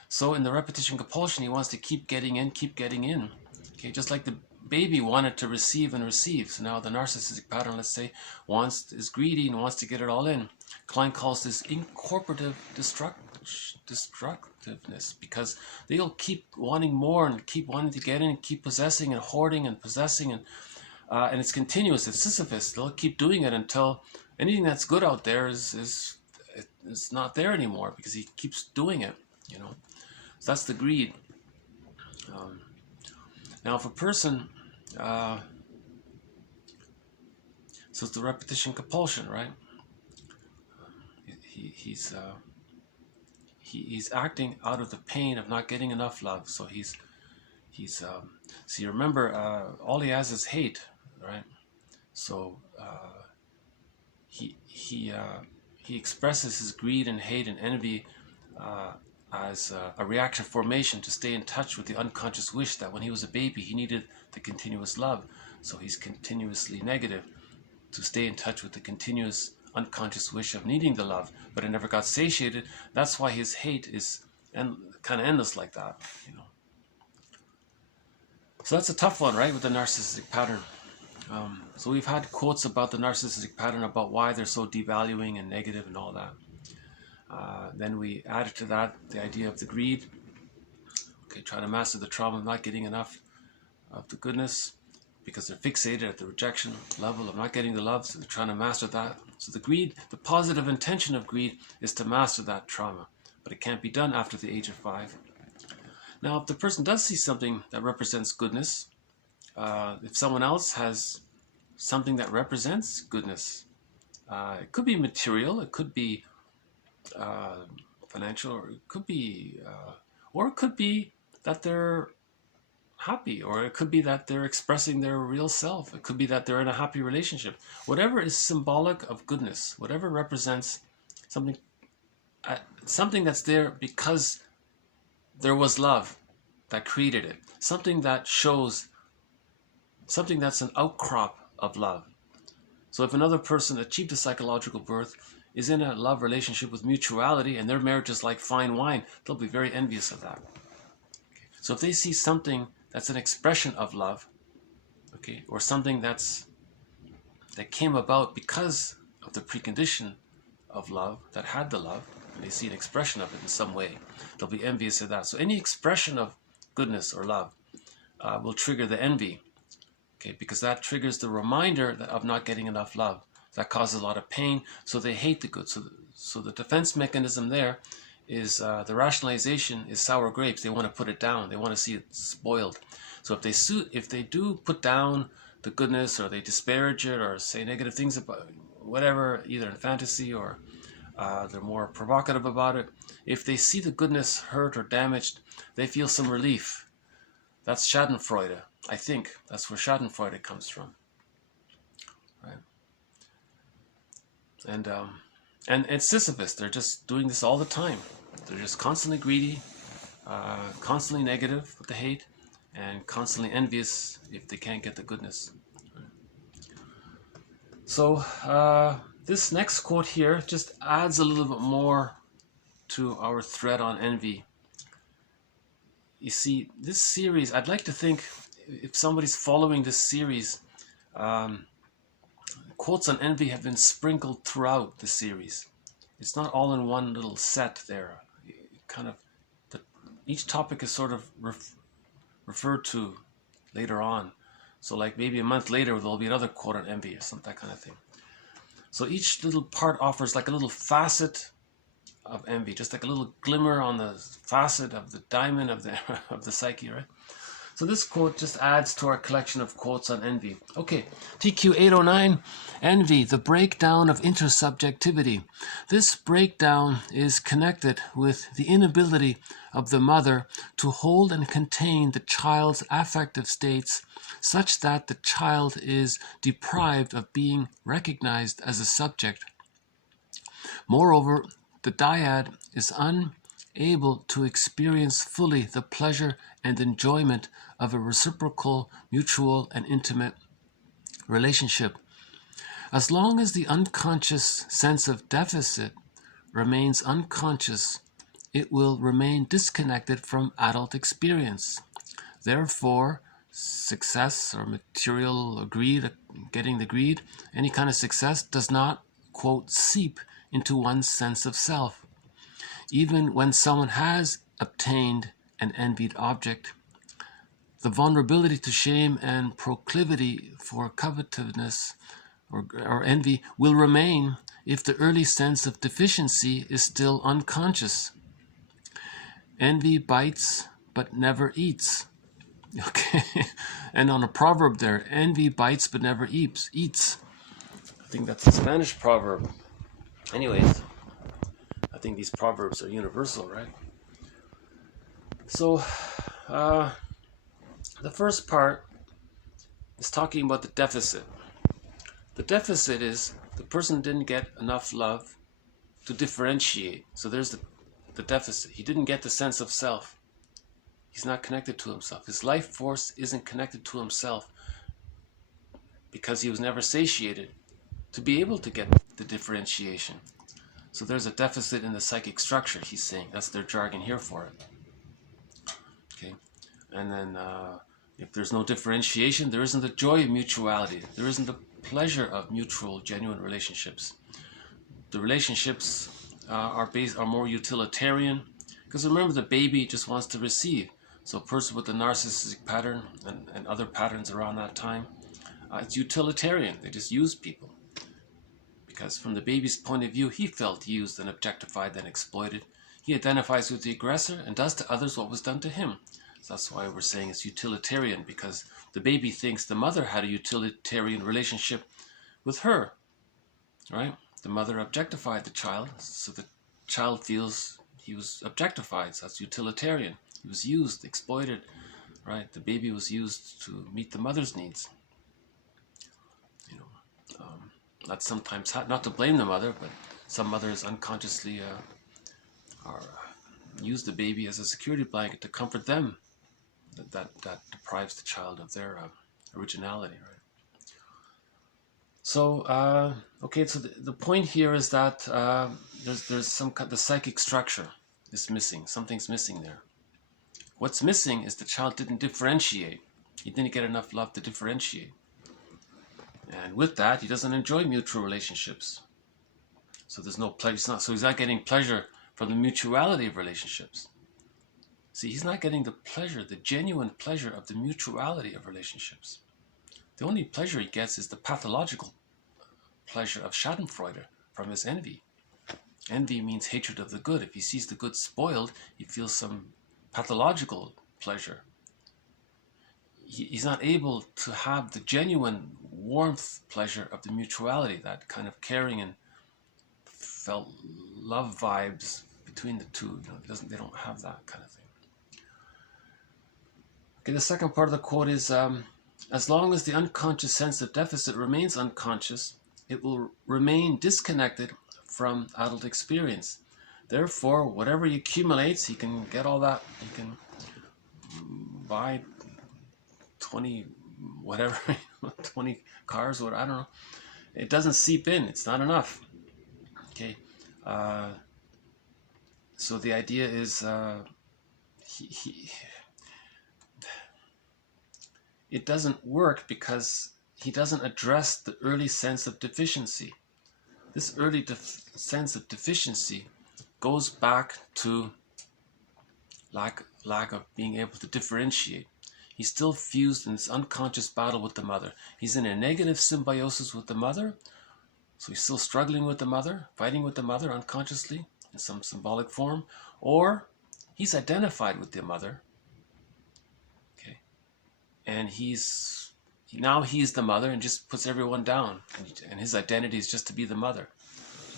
So in the repetition compulsion, he wants to keep getting in. Okay, just like the baby wanted to receive and receive. So now the narcissistic pattern, let's say, is greedy and wants to get it all in. Klein calls this incorporative destructiveness, because they'll keep wanting more and keep wanting to get in and keep possessing and hoarding and possessing, and it's continuous. It's Sisyphus. They'll keep doing it until anything that's good out there is not there anymore, because he keeps doing it. You know, so that's the greed. Now, if a person, so it's the repetition compulsion, right? He's acting out of the pain of not getting enough love. So so you remember, all he has is hate, right? So he expresses his greed and hate and envy as a reaction formation to stay in touch with the unconscious wish that when he was a baby he needed the continuous love. So he's continuously negative to stay in touch with the continuous unconscious wish of needing the love, but it never got satiated. That's why his hate is kind of endless like that, you know. So that's a tough one, right, with the narcissistic pattern. So we've had quotes about the narcissistic pattern, about why they're so devaluing and negative and all that. Then we added to that the idea of the greed. Okay, trying to master the trauma of not getting enough of the goodness because they're fixated at the rejection level of not getting the love, so they're trying to master that. So the greed, the positive intention of greed is to master that trauma, but it can't be done after the age of 5. Now, if the person does see something that represents goodness, if someone else has something that represents goodness, it could be material, it could be financial, or it could be that they're happy, or it could be that they're expressing their real self, it could be that they're in a happy relationship. Whatever is symbolic of goodness, whatever represents something that's there because there was love that created it, something that shows, something that's an outcrop of love. So if another person achieved a psychological birth, is in a love relationship with mutuality, and their marriage is like fine wine, they'll be very envious of that. Okay. So if they see something that's an expression of love, okay, or something that came about because of the precondition of love, that had the love, and they see an expression of it in some way, they'll be envious of that. So any expression of goodness or love will trigger the envy, okay, because that triggers the reminder of not getting enough love. That causes a lot of pain, so they hate the good. So the defense mechanism there is the rationalization is sour grapes. They want to put it down. They want to see it spoiled. So if they do put down the goodness, or they disparage it, or say negative things about whatever, either in fantasy or they're more provocative about it, if they see the goodness hurt or damaged, they feel some relief. That's Schadenfreude. I think that's where Schadenfreude comes from, right? And Sisyphus, they're just doing this all the time. They're just constantly greedy, constantly negative with the hate, and constantly envious if they can't get the goodness. So this next quote here just adds a little bit more to our thread on envy. You see, this series, I'd like to think, if somebody's following this series, quotes on envy have been sprinkled throughout the series. It's not all in one little set there. Each topic is sort of referred to later on. So like maybe a month later there'll be another quote on envy or something, that kind of thing. So each little part offers like a little facet of envy, just like a little glimmer on the facet of the diamond of the of the psyche, right? So this quote just adds to our collection of quotes on envy. Okay, TQ 809, envy, the breakdown of intersubjectivity. This breakdown is connected with the inability of the mother to hold and contain the child's affective states such that the child is deprived of being recognized as a subject. Moreover, the dyad is unable to experience fully the pleasure and enjoyment of a reciprocal, mutual, and intimate relationship. As long as the unconscious sense of deficit remains unconscious, it will remain disconnected from adult experience. Therefore, success or material or greed, getting the greed, any kind of success does not, quote, seep into one's sense of self. Even when someone has obtained an envied object, the vulnerability to shame and proclivity for covetousness or envy will remain if the early sense of deficiency is still unconscious. Envy bites but never eats. Okay, and on a proverb there, envy bites but never eats. I think that's a Spanish proverb. Anyways, I think these proverbs are universal, right? So, the first part is talking about the deficit. The deficit is the person didn't get enough love to differentiate. So there's the deficit. He didn't get the sense of self. He's not connected to himself. His life force isn't connected to himself because he was never satiated to be able to get the differentiation. So there's a deficit in the psychic structure, he's saying. That's their jargon here for it. Okay, and then if there's no differentiation, there isn't the joy of mutuality. There isn't the pleasure of mutual, genuine relationships. The relationships are more utilitarian, because remember, the baby just wants to receive. So a person with a narcissistic pattern and other patterns around that time, it's utilitarian. They just use people. Because from the baby's point of view, he felt used and objectified and exploited. He identifies with the aggressor and does to others what was done to him. So that's why we're saying it's utilitarian, because the baby thinks the mother had a utilitarian relationship with her, right? The mother objectified the child, so the child feels he was objectified. So that's utilitarian. He was used, exploited, right? The baby was used to meet the mother's needs. You know, not sometimes, not to blame the mother, but some mothers unconsciously use the baby as a security blanket to comfort them. That deprives the child of their originality, right? So, okay, so the point here is that there's some the psychic structure is missing. Something's missing there. What's missing is the child didn't differentiate. He didn't get enough love to differentiate. And with that, he doesn't enjoy mutual relationships. So there's no pleasure. So he's not getting pleasure from the mutuality of relationships. See, he's not getting the pleasure, the genuine pleasure of the mutuality of relationships. The only pleasure he gets is the pathological pleasure of Schadenfreude from his envy. Envy means hatred of the good. If he sees the good spoiled, he feels some pathological pleasure. He's not able to have the genuine warmth pleasure of the mutuality, that kind of caring and felt love vibes between the two. You know, they don't have that kind of thing. Okay, the second part of the quote is, as long as the unconscious sense of deficit remains unconscious, it will remain disconnected from adult experience. Therefore, whatever he accumulates, he can get all that, he can buy 20, whatever, 20 cars, or I don't know. It doesn't seep in, it's not enough. Okay, so the idea is, it doesn't work because he doesn't address the early sense of deficiency. This early sense of deficiency goes back to lack of being able to differentiate. He's still fused in this unconscious battle with the mother. He's in a negative symbiosis with the mother, so he's still struggling with the mother, fighting with the mother unconsciously in some symbolic form, or he's identified with the mother, okay, and he's the mother and just puts everyone down, and his identity is just to be the mother,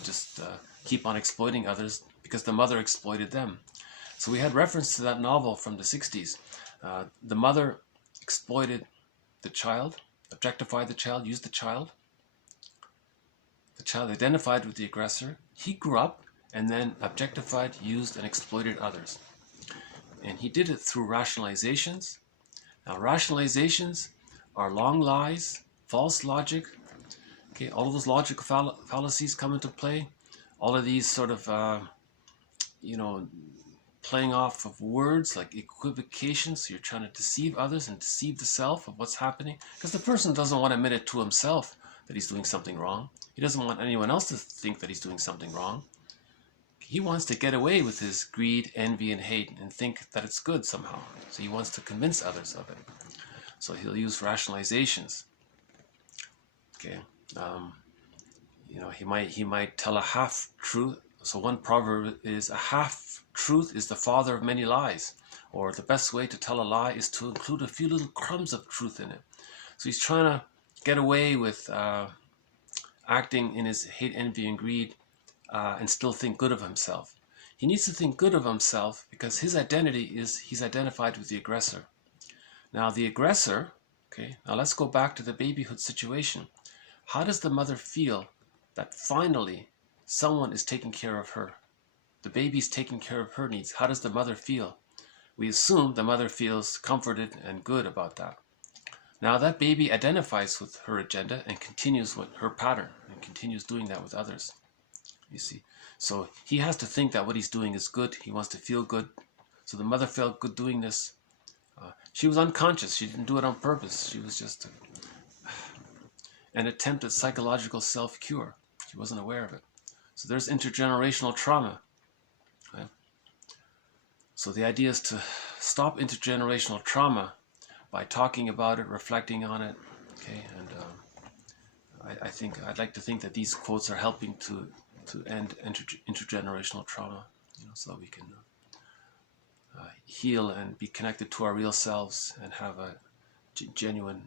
just keep on exploiting others because the mother exploited them. So we had reference to that novel from the 60s. The mother exploited the child, objectified the child, used the child. The child identified with the aggressor. He grew up and then objectified, used, and exploited others. And he did it through rationalizations. Now, rationalizations are long lies, false logic. Okay, all of those logical fallacies come into play. All of these sort of, playing off of words like equivocation. So you're trying to deceive others and deceive the self of what's happening. Because the person doesn't want to admit it to himself that he's doing something wrong. He doesn't want anyone else to think that he's doing something wrong. He wants to get away with his greed, envy, and hate and think that it's good somehow. So he wants to convince others of it. So he'll use rationalizations. Okay, he might tell a half truth. So one proverb is, a half truth is the father of many lies, or the best way to tell a lie is to include a few little crumbs of truth in it. So he's trying to get away with acting in his hate, envy, and greed, and still think good of himself. He needs to think good of himself because his identity is he's identified with the aggressor. Now the aggressor, okay, now let's go back to the babyhood situation. How does the mother feel that finally someone is taking care of her? The baby's taking care of her needs. How does the mother feel? We assume the mother feels comforted and good about that. Now that baby identifies with her agenda and continues with her pattern and continues doing that with others. You see, so he has to think that what he's doing is good. He wants to feel good. So the mother felt good doing this. She was unconscious. She didn't do it on purpose. She was just an attempt at psychological self-cure. She wasn't aware of it. So there's intergenerational trauma. Right? So the idea is to stop intergenerational trauma by talking about it, reflecting on it. Okay, and I'd like to think that these quotes are helping to end intergenerational trauma, so that we can heal and be connected to our real selves and have a genuine,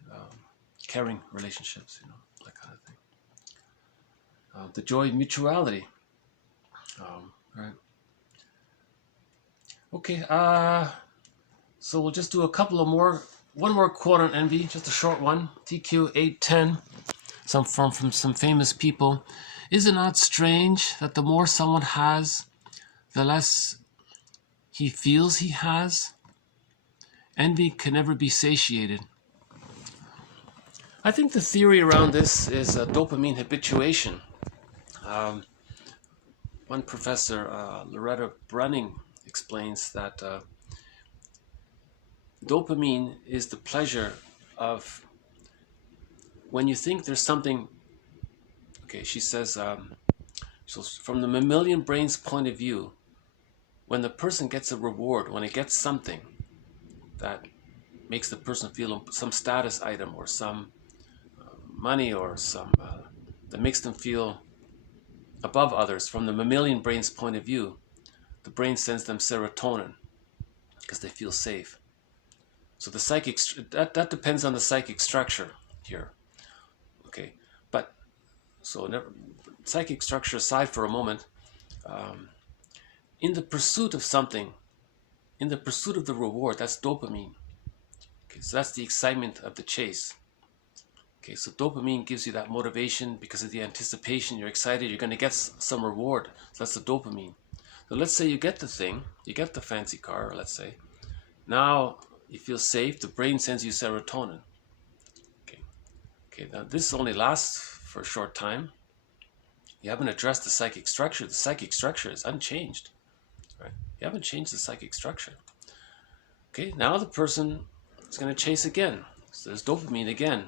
caring relationships, that kind of thing. The joy of mutuality. Right. Okay. So we'll just do a couple of more. One more quote on envy, just a short one. TQ 810. From some famous people. Is it not strange that the more someone has, the less he feels he has? Envy can never be satiated. I think the theory around this is dopamine habituation. One professor, Loretta Brunning, explains that dopamine is the pleasure of when you think there's something. Okay, she says, so from the mammalian brain's point of view, when the person gets a reward, when it gets something that makes the person feel some status item or some money or some that makes them feel above others, from the mammalian brain's point of view, the brain sends them serotonin because they feel safe. So the psychic that depends on the psychic structure here. Okay, but so psychic structure aside for a moment, in the pursuit of something, in the pursuit of the reward, that's dopamine. Okay, so that's the excitement of the chase. Okay, so dopamine gives you that motivation because of the anticipation. You're excited, you're going to get some reward. So that's the dopamine. So let's say you get the thing, you get the fancy car, let's say. Now you feel safe, the brain sends you serotonin. Okay, now this only lasts for a short time. You haven't addressed the psychic structure. The psychic structure is unchanged. Right? You haven't changed the psychic structure. Okay, now the person is going to chase again. So there's dopamine again.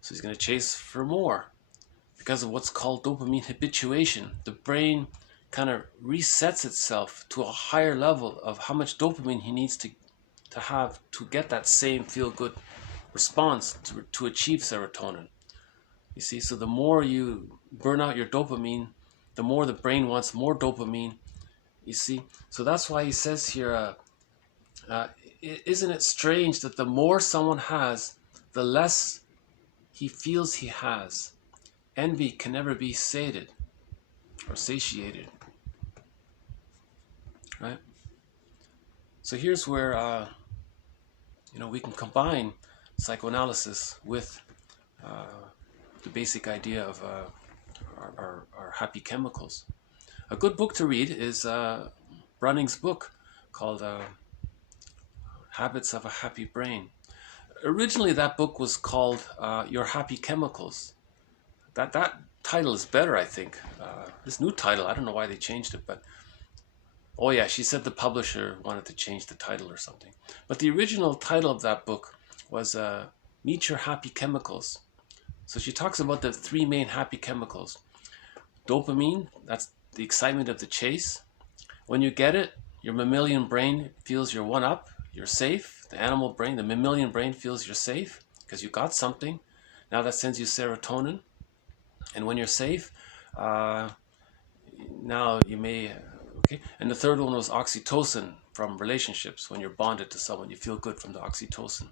So he's going to chase for more. Because of what's called dopamine habituation, the brain kind of resets itself to a higher level of how much dopamine he needs to have to get that same feel-good response to achieve serotonin. You see, so the more you burn out your dopamine, the more the brain wants more dopamine. You see, so that's why he says here, isn't it strange that the more someone has, the less he feels he has? Envy can never be sated or satiated. Right? So here's where we can combine psychoanalysis with the basic idea of our happy chemicals. A good book to read is Brunning's book called Habits of a Happy Brain. Originally, that book was called Your Happy Chemicals. That title is better, I think. This new title, I don't know why they changed it, but oh yeah, she said the publisher wanted to change the title or something. But the original title of that book was Meet Your Happy Chemicals. So she talks about the three main happy chemicals. Dopamine, that's the excitement of the chase. When you get it, your mammalian brain feels you're one up, you're safe. The animal brain, the mammalian brain feels you're safe because you got something. Now that sends you serotonin. And when you're safe, now you may, okay. And the third one was oxytocin from relationships. When you're bonded to someone, you feel good from the oxytocin.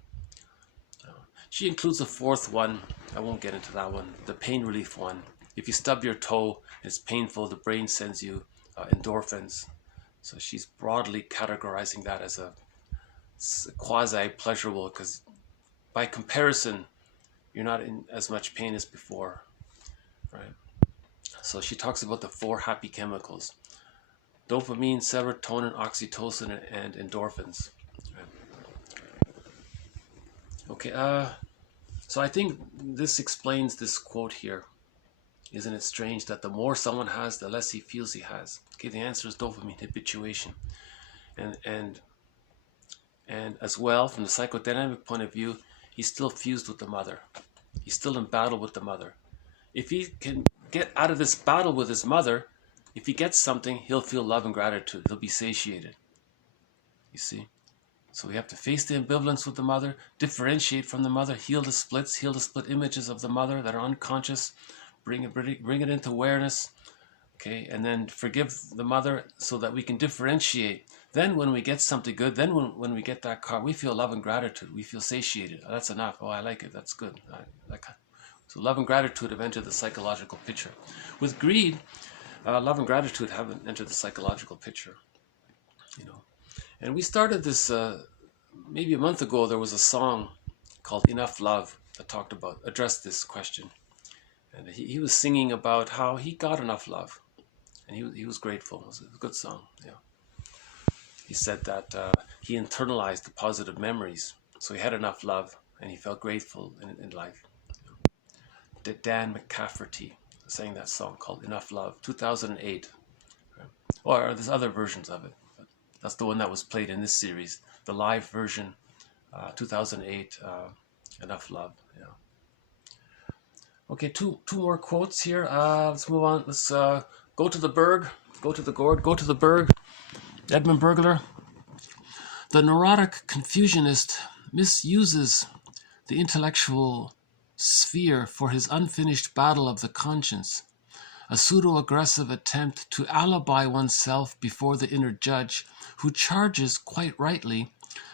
She includes a fourth one. I won't get into that one. The pain relief one. If you stub your toe, it's painful. The brain sends you endorphins. So she's broadly categorizing that as a quasi-pleasurable, because by comparison, you're not in as much pain as before, right? So she talks about the four happy chemicals. dopamine, serotonin, oxytocin, and endorphins. Okay, so I think this explains this quote here. Isn't it strange that the more someone has, the less he feels he has? Okay, the answer is dopamine habituation. And as well, from the psychodynamic point of view, he's still fused with the mother. He's still in battle with the mother. If he can get out of this battle with his mother, if he gets something, he'll feel love and gratitude. He'll be satiated. You see? So we have to face the ambivalence with the mother, differentiate from the mother, heal the split images of the mother that are unconscious, bring it into awareness, okay, and then forgive the mother so that we can differentiate. Then when we get something good, then when we get that car, we feel love and gratitude. We feel satiated. Oh, that's enough. Oh, I like it. That's good. So love and gratitude have entered the psychological picture. With greed, love and gratitude haven't entered the psychological picture. You know, and we started this maybe a month ago. There was a song called "Enough Love" that addressed this question, and he was singing about how he got enough love, and he was grateful. It was a good song. Yeah. He said that he internalized the positive memories, so he had enough love, and he felt grateful in life. Dan McCafferty sang that song called "Enough Love," 2008. Or there's other versions of it, but that's the one that was played in this series, the live version, 2008. "Enough Love." Yeah. Okay, two more quotes here. Let's move on. Let's go to the Berg, go to the gourd, go to the Berg. Edmund Burglar. The neurotic confusionist misuses the intellectual sphere for his unfinished battle of the conscience, a pseudo-aggressive attempt to alibi oneself before the inner judge, who charges, quite rightly,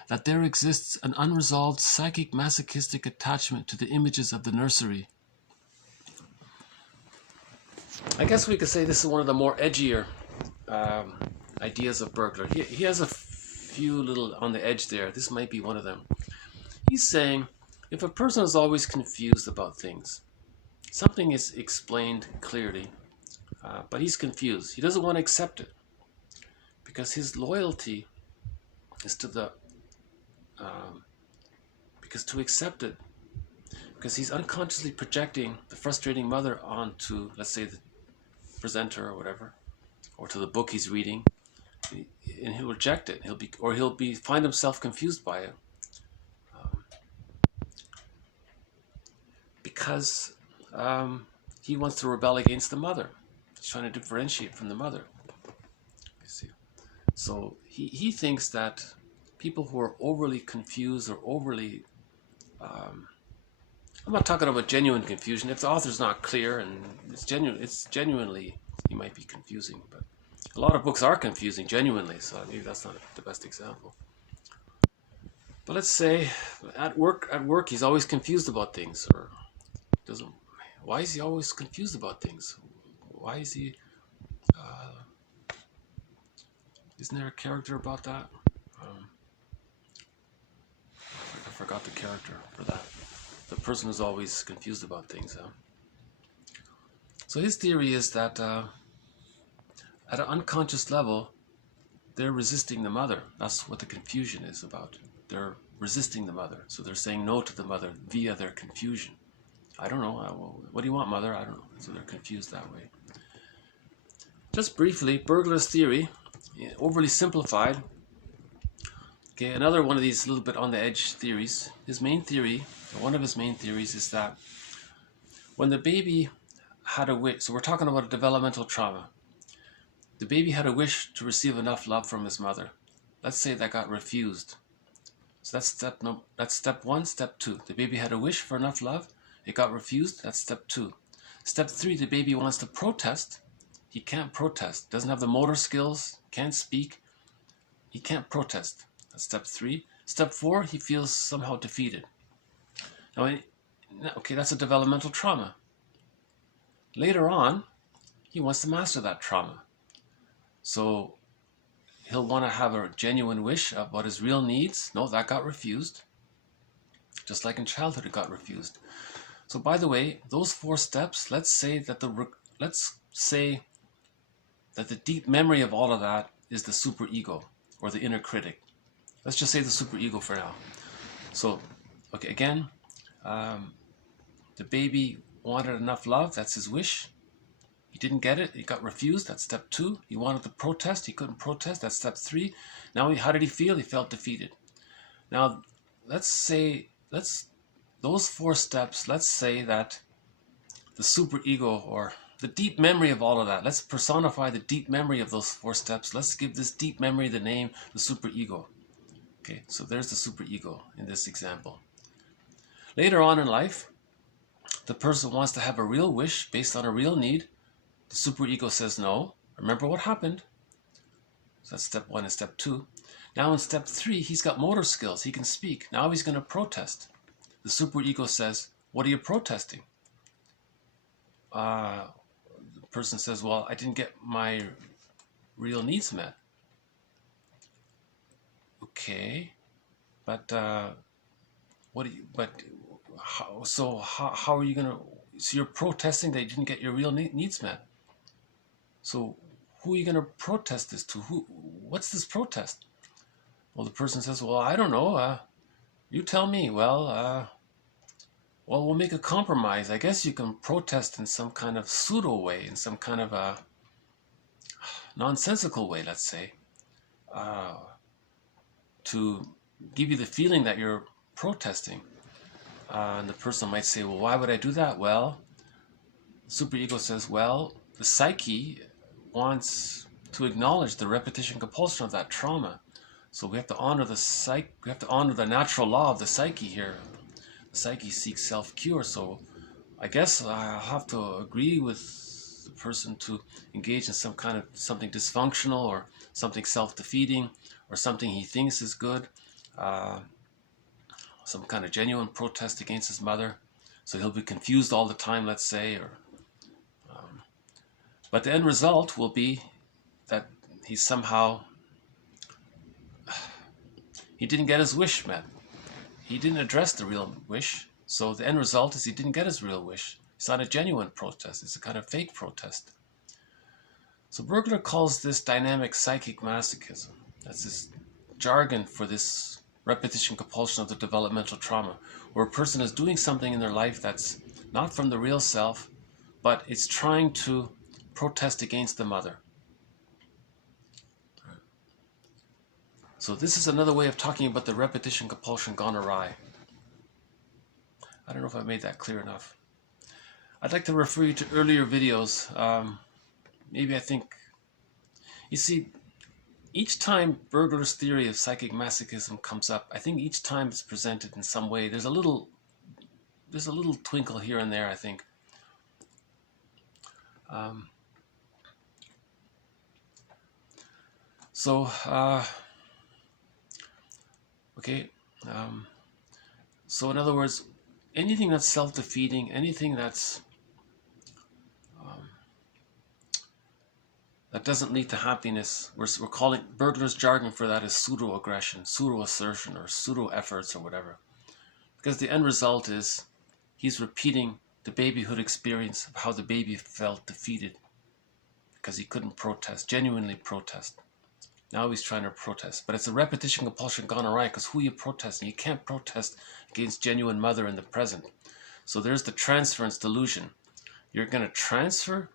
that there exists an unresolved psychic masochistic attachment to the images of the nursery. I guess we could say this is one of the more edgier ideas of Burglar. He has a few little on the edge there. This might be one of them. He's saying, if a person is always confused about things, something is explained clearly, but he's confused. He doesn't want to accept it because his loyalty is to the, because to accept it, because he's unconsciously projecting the frustrating mother onto, let's say, the presenter or whatever, or to the book he's reading, and he'll reject it. He'll find himself confused by it. Because he wants to rebel against the mother. He's trying to differentiate from the mother. You see. So he thinks that people who are overly confused or overly... I'm not talking about genuine confusion. If the author's not clear and it's genuinely, he might be confusing. But a lot of books are confusing genuinely, so maybe that's not the best example. But let's say at work he's always confused about things, or doesn't. Why is he always confused about things? Why is he? Isn't there a character about that? I forgot the character for that. The person who's always confused about things. So his theory is that at an unconscious level, they're resisting the mother. That's what the confusion is about. They're resisting the mother. So they're saying no to the mother via their confusion. I don't know. What do you want, mother? I don't know. So they're confused that way. Just briefly, Burglar's theory, overly simplified. Okay, another one of these little bit on the edge theories. His main theory, or one of his main theories, is that when the baby had a wish, so we're talking about a developmental trauma. The baby had a wish to receive enough love from his mother. Let's say that got refused. So that's step one. Step two, the baby had a wish for enough love. It got refused. That's step two. Step three, the baby wants to protest. He can't protest. Doesn't have the motor skills. Can't speak. He can't protest. That's step three. Step four, he feels somehow defeated. Now, okay, that's a developmental trauma. Later on, he wants to master that trauma. So he'll want to have a genuine wish about his real needs. No, that got refused. Just like in childhood, it got refused. So by the way, those four steps, let's say that that the deep memory of all of that is the superego, or the inner critic. Let's just say the superego for now. So, okay, again, the baby wanted enough love, that's his wish. He didn't get it, it got refused, that's step 2. He wanted to protest, he couldn't protest, that's step 3. Now, how did he feel? He felt defeated. Now, those 4 steps, let's say that the superego, or the deep memory of all of that, let's personify the deep memory of those 4 steps. Let's give this deep memory the name, the superego. Okay, so there's the superego in this example. Later on in life, the person wants to have a real wish based on a real need. The superego says no. Remember what happened. So that's step 1 and step 2. Now in step 3, he's got motor skills. He can speak. Now he's going to protest. The superego says, what are you protesting? The person says, well, I didn't get my real needs met. Okay, but how are you going to, so you're protesting that you didn't get your real needs met. So who are you going to protest this to? What's this protest? Well, the person says, well, I don't know. You tell me. Well, we'll make a compromise. I guess you can protest in some kind of pseudo way, in some kind of a nonsensical way, let's say, to give you the feeling that you're protesting. And the person might say, well, why would I do that? Well, superego says, well, the psyche wants to acknowledge the repetition compulsion of that trauma. So we have to honor the natural law of the psyche here. The psyche seeks self-cure. So I guess I'll have to agree with the person to engage in something dysfunctional, or something self-defeating, or something he thinks is good. Some kind of genuine protest against his mother. So he'll be confused all the time, let's say, or but the end result will be that he didn't get his wish met. He didn't address the real wish. So the end result is he didn't get his real wish. It's not a genuine protest. It's a kind of fake protest. So Bergler calls this dynamic psychic masochism. That's this jargon for this repetition compulsion of the developmental trauma, where a person is doing something in their life that's not from the real self, but it's trying to protest against the mother. So this is another way of talking about the repetition compulsion gone awry. I don't know if I made that clear enough. I'd like to refer you to earlier videos. You see, each time Bergler's theory of psychic masochism comes up, I think each time it's presented in some way, there's a little twinkle here and there, I think. So in other words, anything that's self-defeating, anything that doesn't lead to happiness, we're calling Bergler's jargon for that is pseudo-aggression, pseudo-assertion, or pseudo-efforts, or whatever. Because the end result is he's repeating the babyhood experience of how the baby felt defeated because he couldn't genuinely protest. Now he's trying to protest. But it's a repetition compulsion gone awry, because who are you protesting? You can't protest against genuine mother in the present. So there's the transference delusion. You're going to transfer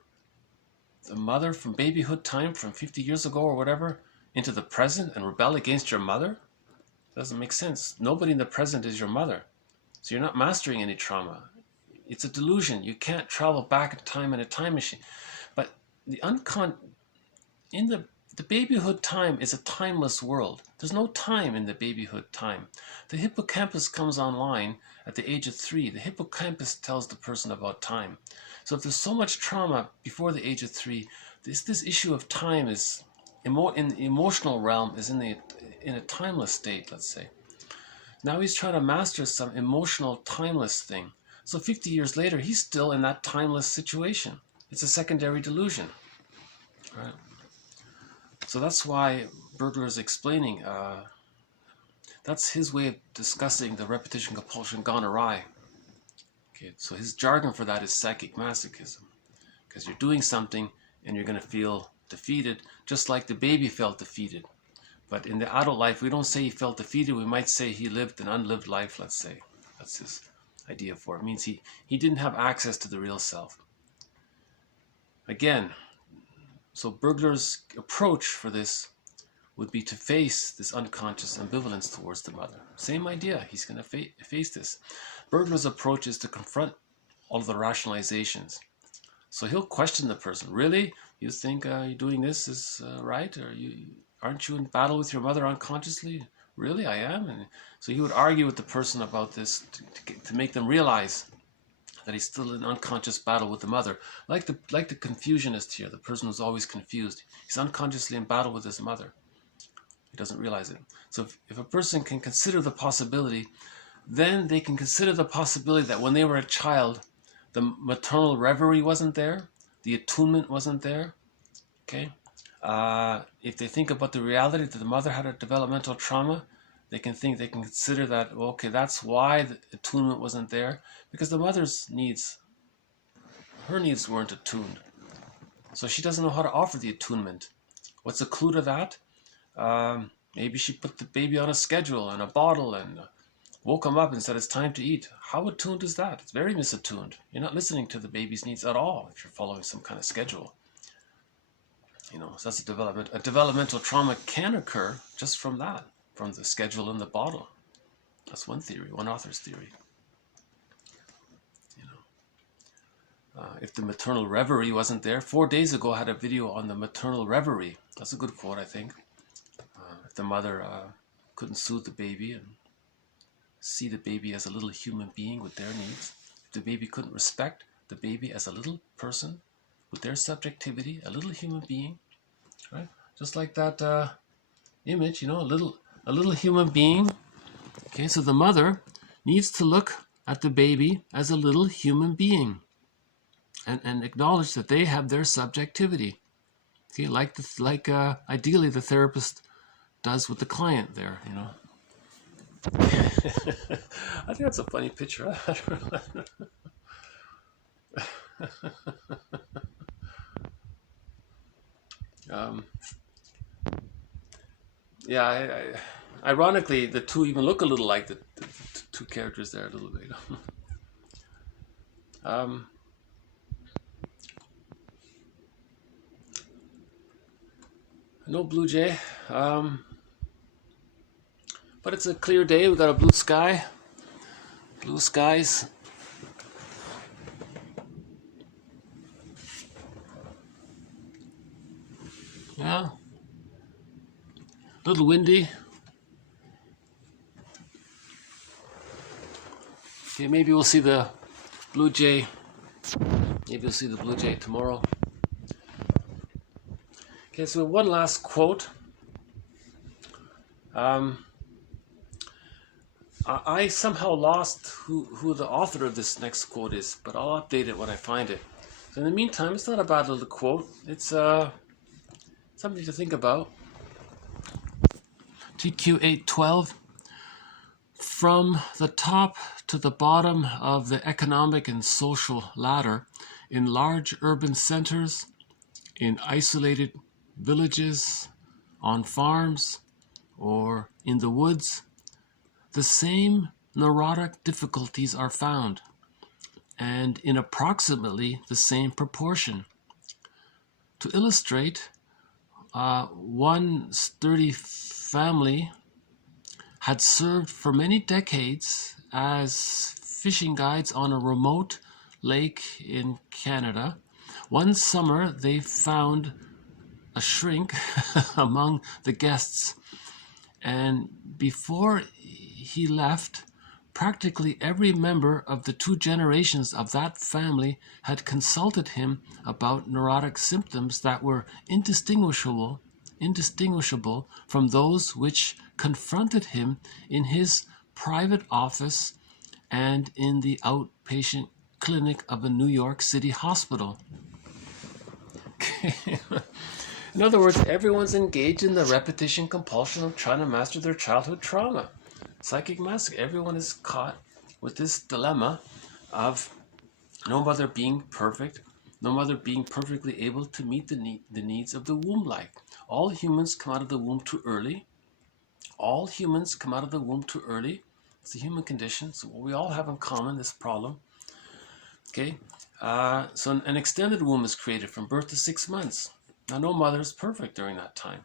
the mother from babyhood time, from 50 years ago or whatever, into the present and rebel against your mother? Doesn't make sense. Nobody in the present is your mother. So you're not mastering any trauma. It's a delusion. You can't travel back in time in a time machine. But the babyhood time is a timeless world. There's no time in the babyhood time. The hippocampus comes online at the age of 3. The hippocampus tells the person about time. So if there's so much trauma before the age of 3, this issue of time is, in the emotional realm, is in a timeless state, let's say. Now he's trying to master some emotional timeless thing. So 50 years later, he's still in that timeless situation. It's a secondary delusion. Right? So that's why Bergler is explaining, that's his way of discussing the repetition compulsion gone awry. Okay, so his jargon for that is psychic masochism. Because you're doing something and you're going to feel defeated, just like the baby felt defeated. But in the adult life, we don't say he felt defeated. We might say he lived an unlived life, let's say. That's his idea for it. It means he didn't have access to the real self. Again, so Burglar's approach for this would be to face this unconscious ambivalence towards the mother. Same idea. He's going to face this. Burglar's approach is to confront all of the rationalizations. So he'll question the person. Really? You think you're doing this is right? Or aren't you in battle with your mother unconsciously? Really? I am? And so he would argue with the person about this to make them realize that he's still in unconscious battle with the mother. Like the confusionist here, the person who's always confused. He's unconsciously in battle with his mother. He doesn't realize it. So if a person can consider the possibility, then they can consider the possibility that when they were a child, the maternal reverie wasn't there, the attunement wasn't there. Okay? If they think about the reality that the mother had a developmental trauma, they can consider that, well, okay, that's why the attunement wasn't there, because the mother's needs, her needs weren't attuned. So she doesn't know how to offer the attunement. What's a clue to that? Maybe she put the baby on a schedule and a bottle and woke him up and said it's time to eat. How attuned is that? It's very misattuned. You're not listening to the baby's needs at all if you're following some kind of schedule. You know, so that's a developmental trauma can occur just from that, from the schedule in the bottle. That's one theory, one author's theory. You know, if the maternal reverie wasn't there, 4 days ago I had a video on the maternal reverie. That's a good quote, I think. If the mother couldn't soothe the baby and see the baby as a little human being with their needs, if the baby couldn't respect the baby as a little person with their subjectivity, a little human being, right? Just like that image, you know, a little human being. Okay, so the mother needs to look at the baby as a little human being and acknowledge that they have their subjectivity. Okay, like ideally the therapist does with the client there, you know. I think that's a funny picture. Yeah, ironically, the two even look a little like the two characters there a little bit. No blue jay, but it's a clear day. We got a blue sky, blue skies. Yeah, a little windy. Okay, maybe we'll see the blue jay. Maybe we'll see the blue jay tomorrow. Okay, so one last quote. I somehow lost who the author of this next quote is, but I'll update it when I find it. So in the meantime, it's not a bad little quote. It's something to think about. TQ 812. From the top to the bottom of the economic and social ladder, in large urban centers, in isolated villages, on farms, or in the woods, the same neurotic difficulties are found, and in approximately the same proportion. To illustrate, one sturdy family had served for many decades as fishing guides on a remote lake in Canada. One summer, they found a shrink among the guests, and before he left, practically every member of the 2 generations of that family had consulted him about neurotic symptoms that were indistinguishable from those which confronted him in his private office and in the outpatient clinic of a New York City hospital. In other words, everyone's engaged in the repetition compulsion of trying to master their childhood trauma. Psychic massacre. Everyone is caught with this dilemma of no mother being perfect, no mother being perfectly able to meet the needs of the womb-like. All humans come out of the womb too early. All humans come out of the womb too early. It's a human condition, so we all have in common this problem. Okay, so an extended womb is created from birth to 6 months. Now, no mother is perfect during that time.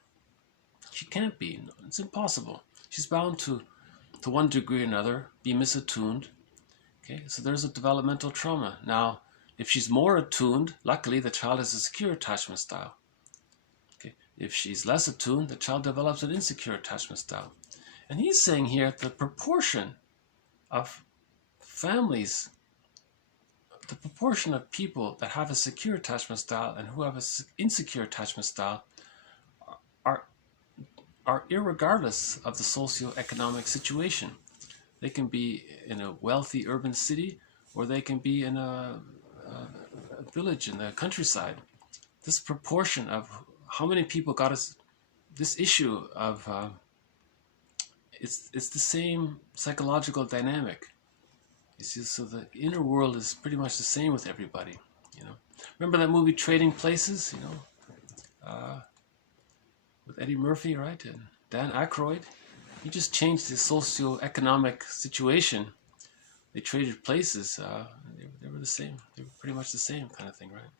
She can't be. It's impossible. She's bound to one degree or another, be misattuned. Okay, so there's a developmental trauma. Now, if she's more attuned, luckily the child has a secure attachment style. Okay, if she's less attuned, the child develops an insecure attachment style. And he's saying here the proportion of families, the proportion of people that have a secure attachment style and who have an insecure attachment style are irregardless of the socioeconomic situation. They can be in a wealthy urban city, or they can be in a village in the countryside. This proportion of how many people got us, this issue of it's the same psychological dynamic. You see, so the inner world is pretty much the same with everybody. You know, remember that movie Trading Places? You know, with Eddie Murphy, right, and Dan Aykroyd. He just changed the socio-economic situation. They traded places. They were the same. They were pretty much the same kind of thing, right?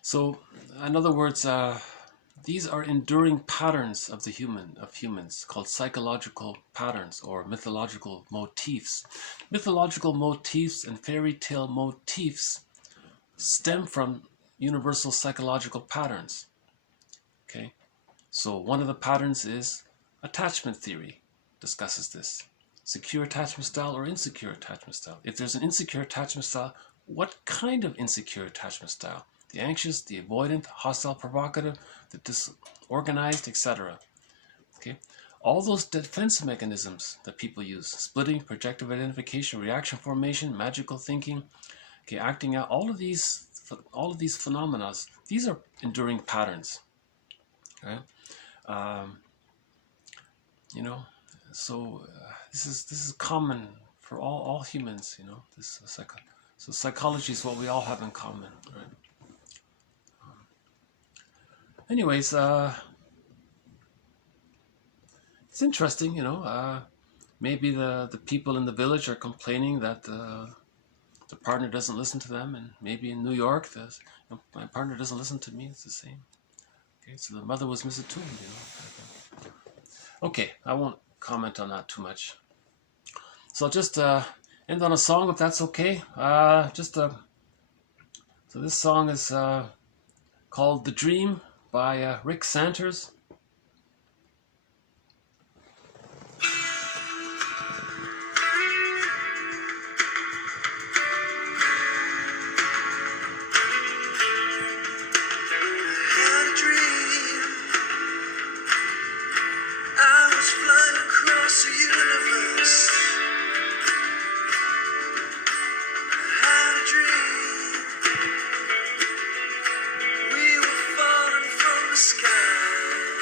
So, in other words, these are enduring patterns of humans, called psychological patterns or mythological motifs. Mythological motifs and fairy tale motifs stem from universal psychological patterns. Okay, so one of the patterns is attachment theory, discusses this. Secure attachment style or insecure attachment style. If there's an insecure attachment style, what kind of insecure attachment style? The anxious, the avoidant, hostile, provocative, the disorganized, etc. Okay, all those defense mechanisms that people use, splitting, projective identification, reaction formation, magical thinking, okay, acting out, all of these phenomena, these are enduring patterns. Okay, you know, so this is common for all humans. You know, this so psychology is what we all have in common, right? Anyways, it's interesting, you know. Maybe the people in the village are complaining that the partner doesn't listen to them, and maybe in New York, my partner doesn't listen to me. It's the same. Okay, so the mother was misattuned, you know. Okay, I won't comment on that too much. So I'll just end on a song, if that's okay. So this song is called "The Dream" by Rick Santers. We were falling from the sky.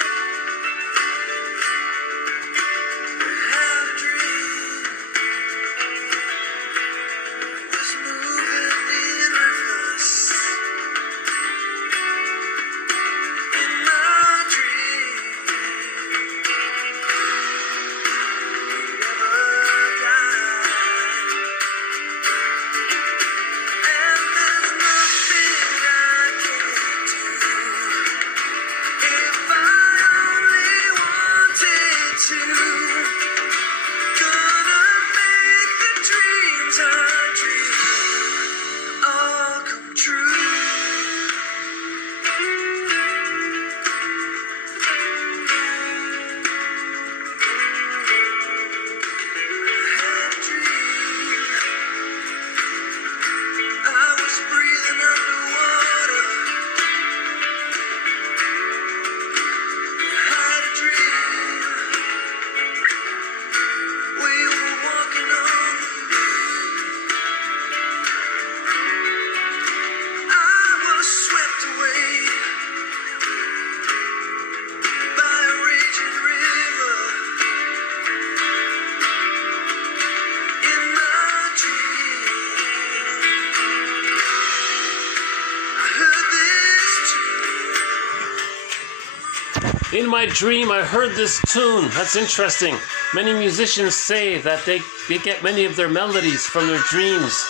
In my dream, I heard this tune. That's interesting. Many musicians say that they get many of their melodies from their dreams.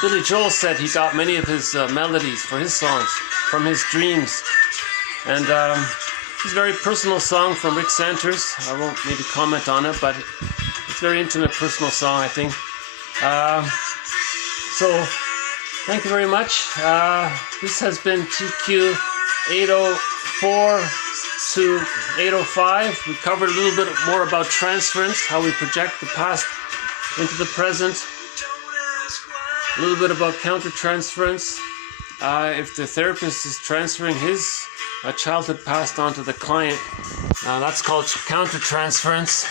Billy Joel said he got many of his melodies for his songs from his dreams. And it's a very personal song from Rick Santers. I won't maybe comment on it, but it's a very intimate, personal song, I think. So, thank you very much. This has been TQ 804 to 805. We covered a little bit more about transference, how we project the past into the present. A little bit about countertransference. If the therapist is transferring his childhood past onto the client, that's called countertransference.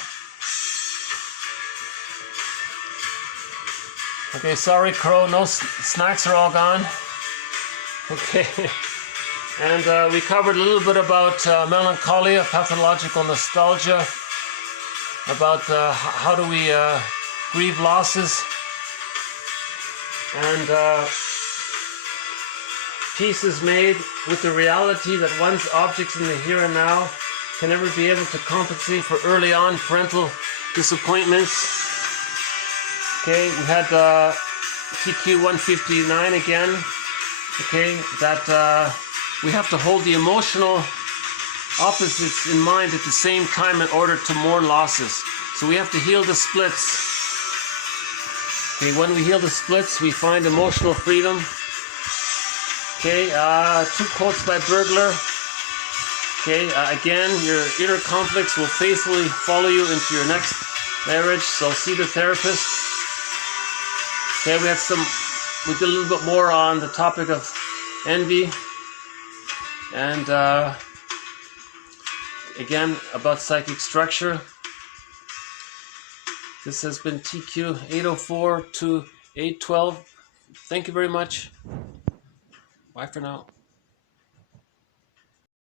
Okay, sorry, Crow, no snacks are all gone. Okay. And we covered a little bit about melancholia, pathological nostalgia, about how do we grieve losses, and peace is made with the reality that one's objects in the here and now can never be able to compensate for early on parental disappointments. Okay, we had TQ 159 again. Okay, that we have to hold the emotional opposites in mind at the same time in order to mourn losses. So we have to heal the splits. Okay, when we heal the splits, we find emotional freedom. Okay, 2 quotes by Burglar. Okay, again, your inner conflicts will faithfully follow you into your next marriage, so see the therapist. Okay, we did a little bit more on the topic of envy. And again, about psychic structure. This has been TQ 804 to 812. Thank you very much. Bye for now.